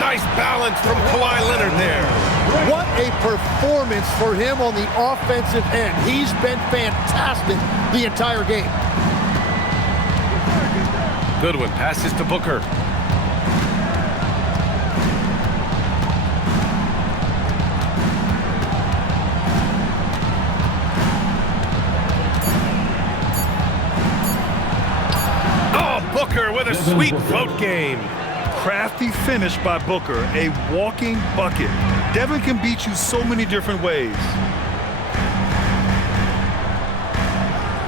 Nice balance from Kawhi Leonard there. What a performance for him on the offensive end. He's been fantastic the entire game. Goodwin passes to Booker. Oh, Booker with a sweet float game. Crafty finish by Booker, a walking bucket. Devin can beat you so many different ways.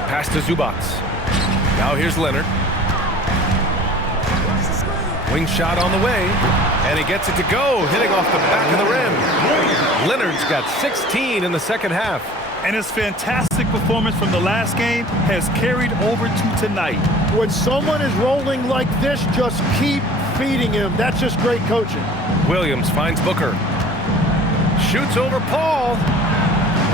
Pass to Zubac. Now here's Leonard. Wing shot on the way, and he gets it to go, hitting off the back of the rim. Leonard's got 16 in the second half. And his fantastic performance from the last game has carried over to tonight. When someone is rolling like this, just keep feeding him. That's just great coaching. Williams finds Booker. Shoots over Paul.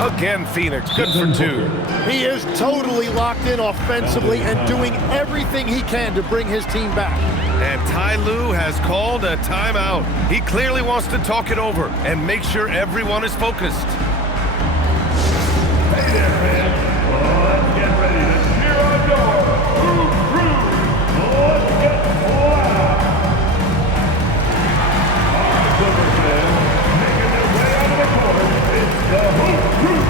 Again, Phoenix, good for two. He is totally locked in offensively and doing everything he can to bring his team back. And Ty Lue has called a timeout. He clearly wants to talk it over and make sure everyone is focused. Hey there, fans. Let's get ready to cheer on your Hoop Crew. Let's get loud. Our Clippers fans making their way out of the court. It's the Hoop Crew.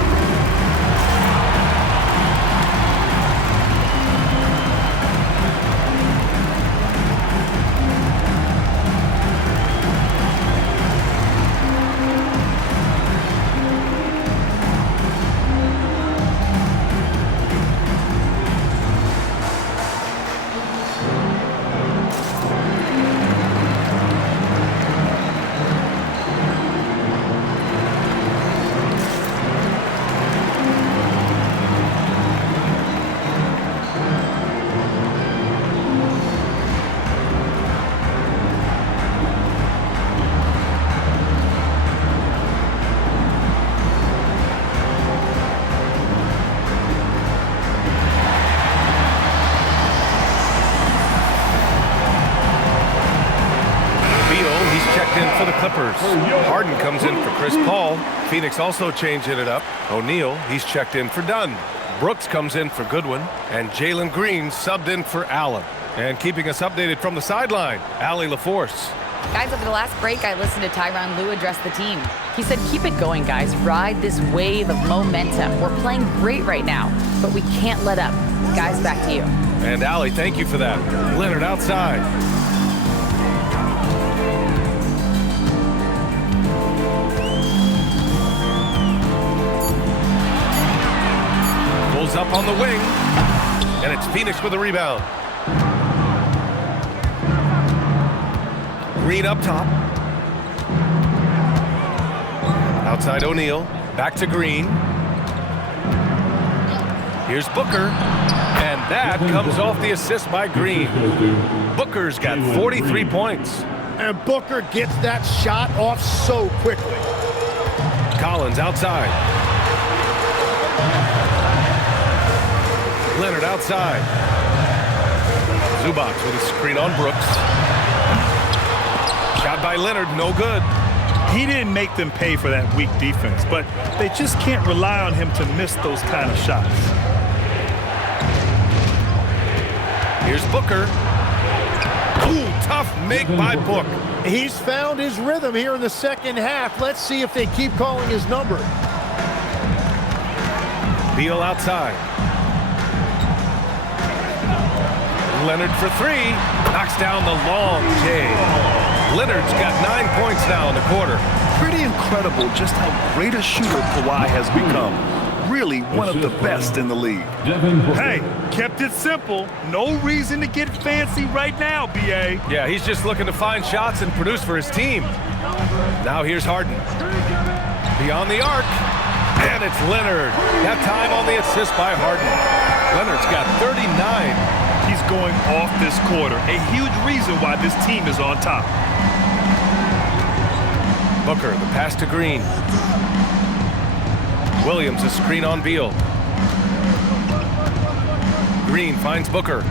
For the Clippers. Harden comes in for Chris Paul. Phoenix also changing it up. O'Neal, he's checked in for Dunn. Brooks comes in for Goodwin. And Jalen Green subbed in for Allen. And keeping us updated from the sideline, Allie LaForce. Guys, over the last break, I listened to Tyronn Lue address the team. He said, keep it going, guys. Ride this wave of momentum. We're playing great right now, but we can't let up. Guys, back to you. And Allie, thank you for that. Leonard outside. Pulls up on the wing. And it's Phoenix with a rebound. Green up top. Outside O'Neal. Back to Green. Here's Booker. And that comes off the assist by Green. Booker's got 43 points. And Booker gets that shot off so quickly. Collins outside. Leonard outside. Zubac with a screen on Brooks. Shot by Leonard, no good. He didn't make them pay for that weak defense, but they just can't rely on him to miss those kind of shots. Here's Booker. Ooh, tough make by Book. He's found his rhythm here in the second half. Let's see if they keep calling his number. Beal outside. Leonard for three. Knocks down the long J. Leonard's got 9 points now in the quarter. Pretty incredible just how great a shooter Kawhi has become. Really one of the best in the league. Hey, kept it simple. No reason to get fancy right now, B.A. Yeah, he's just looking to find shots and produce for his team. Now here's Harden. Beyond the arc. And it's Leonard. That time on the assist by Harden. Leonard's got 39. He's going off this quarter. A huge reason why this team is on top. Booker, the pass to Green. Williams, a screen on Beal. Green finds Booker.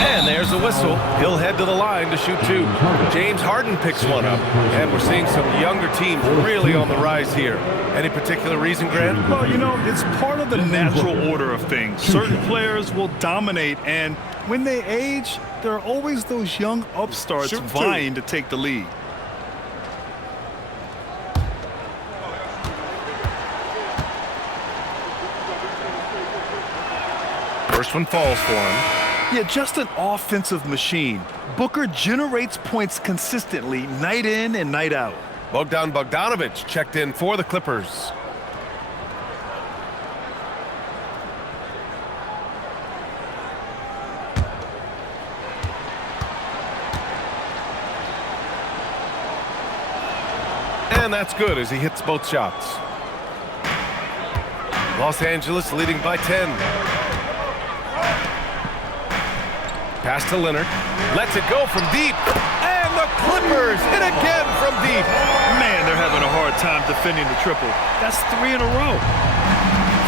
And there's a whistle. He'll head to the line to shoot two. James Harden picks one up. And we're seeing some younger teams really on the rise here. Any particular reason, Grant? Well, you know, it's part of the natural order of things. Certain players will dominate, and when they age, there are always those young upstarts vying to take the lead. First one falls for him. Yeah, just an offensive machine. Booker generates points consistently, night in and night out. Bogdan Bogdanović checked in for the Clippers. And that's good as he hits both shots. Los Angeles leading by 10. Pass to Leonard. Lets it go from deep. And the Clippers hit again from deep. Man, they're having a hard time defending the triple. That's 3 in a row.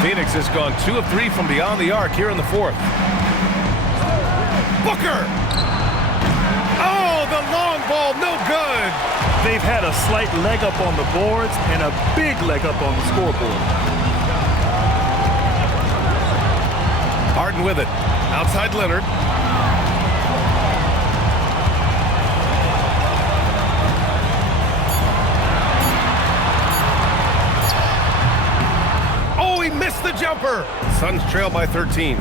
Phoenix has gone 2 of 3 from beyond the arc here in the fourth. Booker! Oh, the long ball, no good. They've had a slight leg up on the boards and a big leg up on the scoreboard. Harden with it. Outside Leonard. Oh, he missed the jumper. Suns trail by 13.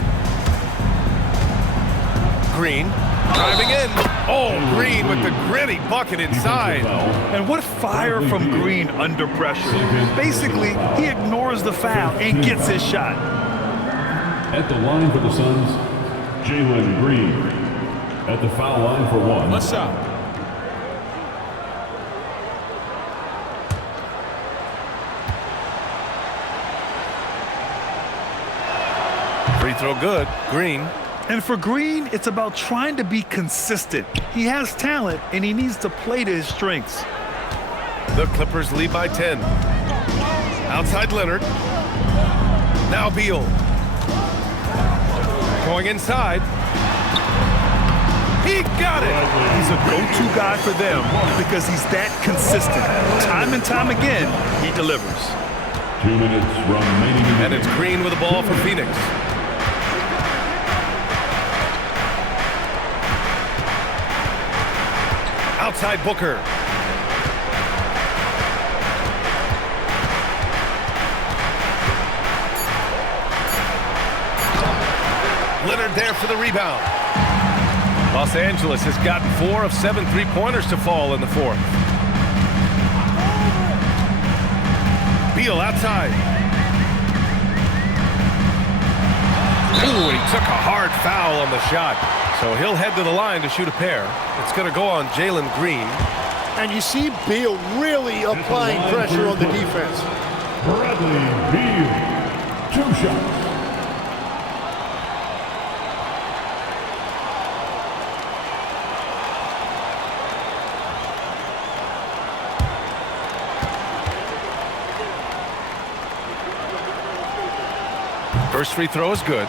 Green driving in. Oh, Green with the gritty bucket inside. And what fire from Green under pressure. Basically, he ignores the foul and gets his shot. At the line for the Suns, Jalen Green. At the foul line for one. What's up? Free throw good. Green. And for Green, it's about trying to be consistent. He has talent, and he needs to play to his strengths. The Clippers lead by 10. Outside Leonard. Now Beal. Going inside. He got it. He's a go-to guy for them because he's that consistent. Time and time again, he delivers. 2 minutes remaining. And it's Green with the ball for Phoenix. Outside Booker. Leonard there for the rebound. Los Angeles has gotten 4 of 7 three-pointers to fall in the fourth. Beal outside. Ooh, he took a hard foul on the shot. So he'll head to the line to shoot a pair. It's going to go on Jalen Green. And you see Beal really applying pressure on the defense. Bradley Beal, 2 shots. First free throw is good.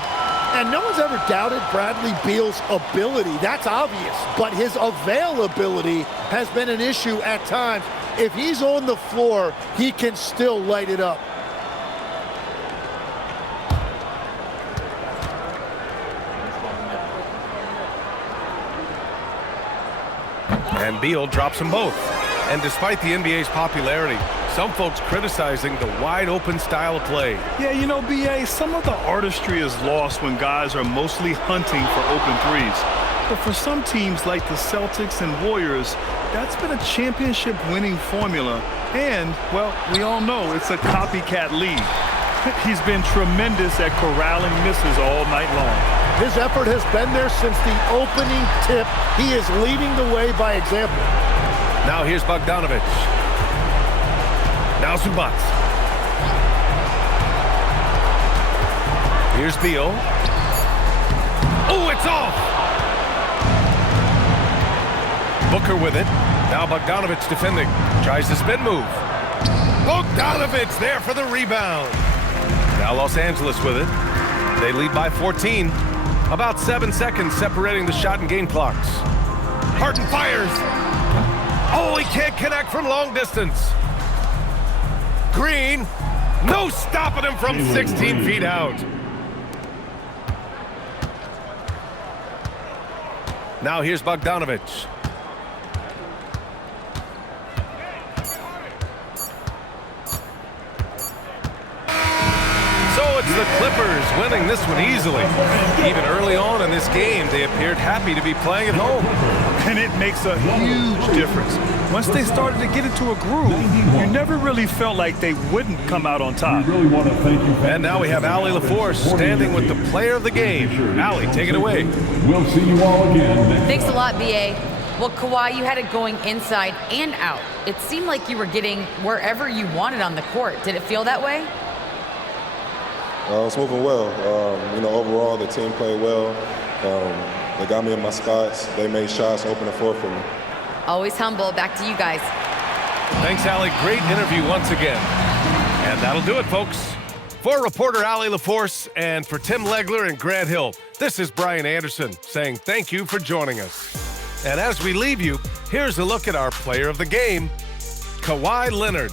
And no one's ever doubted Bradley Beal's ability. That's obvious. But his availability has been an issue at times. If he's on the floor, he can still light it up. And Beal drops them both. And despite the NBA's popularity, some folks criticizing the wide-open style of play. Yeah, you know, B.A., some of the artistry is lost when guys are mostly hunting for open threes. But for some teams like the Celtics and Warriors, that's been a championship-winning formula. And, well, we all know it's a copycat league. He's been tremendous at corralling misses all night long. His effort has been there since the opening tip. He is leading the way by example. Now here's Bogdanović. Now Zubac. Here's Beal. Oh, it's off! Booker with it. Now Bogdanovic defending. Tries the spin move. Bogdanovic there for the rebound. Now Los Angeles with it. They lead by 14. About 7 seconds separating the shot and game clocks. Harden fires. Oh, he can't connect from long distance. Green, no stopping him from 16 feet out. Now here's Bogdanovic. So it's the Clippers winning this one easily. Even early on in this game, they appeared happy to be playing at home. And it makes a huge difference. Once they started to get into a groove, you never really felt like they wouldn't come out on top. And now we have Allie LaForce standing with the player of the game. Allie, take it away. We'll see you all again. Thanks a lot, B.A. Well, Kawhi, you had it going inside and out. It seemed like you were getting wherever you wanted on the court. Did it feel that way? It's moving well. Overall, the team played well. They got me in my spots. They made shots, open the floor for me. Always humble. Back to you guys. Thanks, Allie. Great interview once again. And that'll do it, folks. For reporter Allie LaForce and for Tim Legler and Grant Hill, this is Brian Anderson saying thank you for joining us. And as we leave you, here's a look at our player of the game, Kawhi Leonard.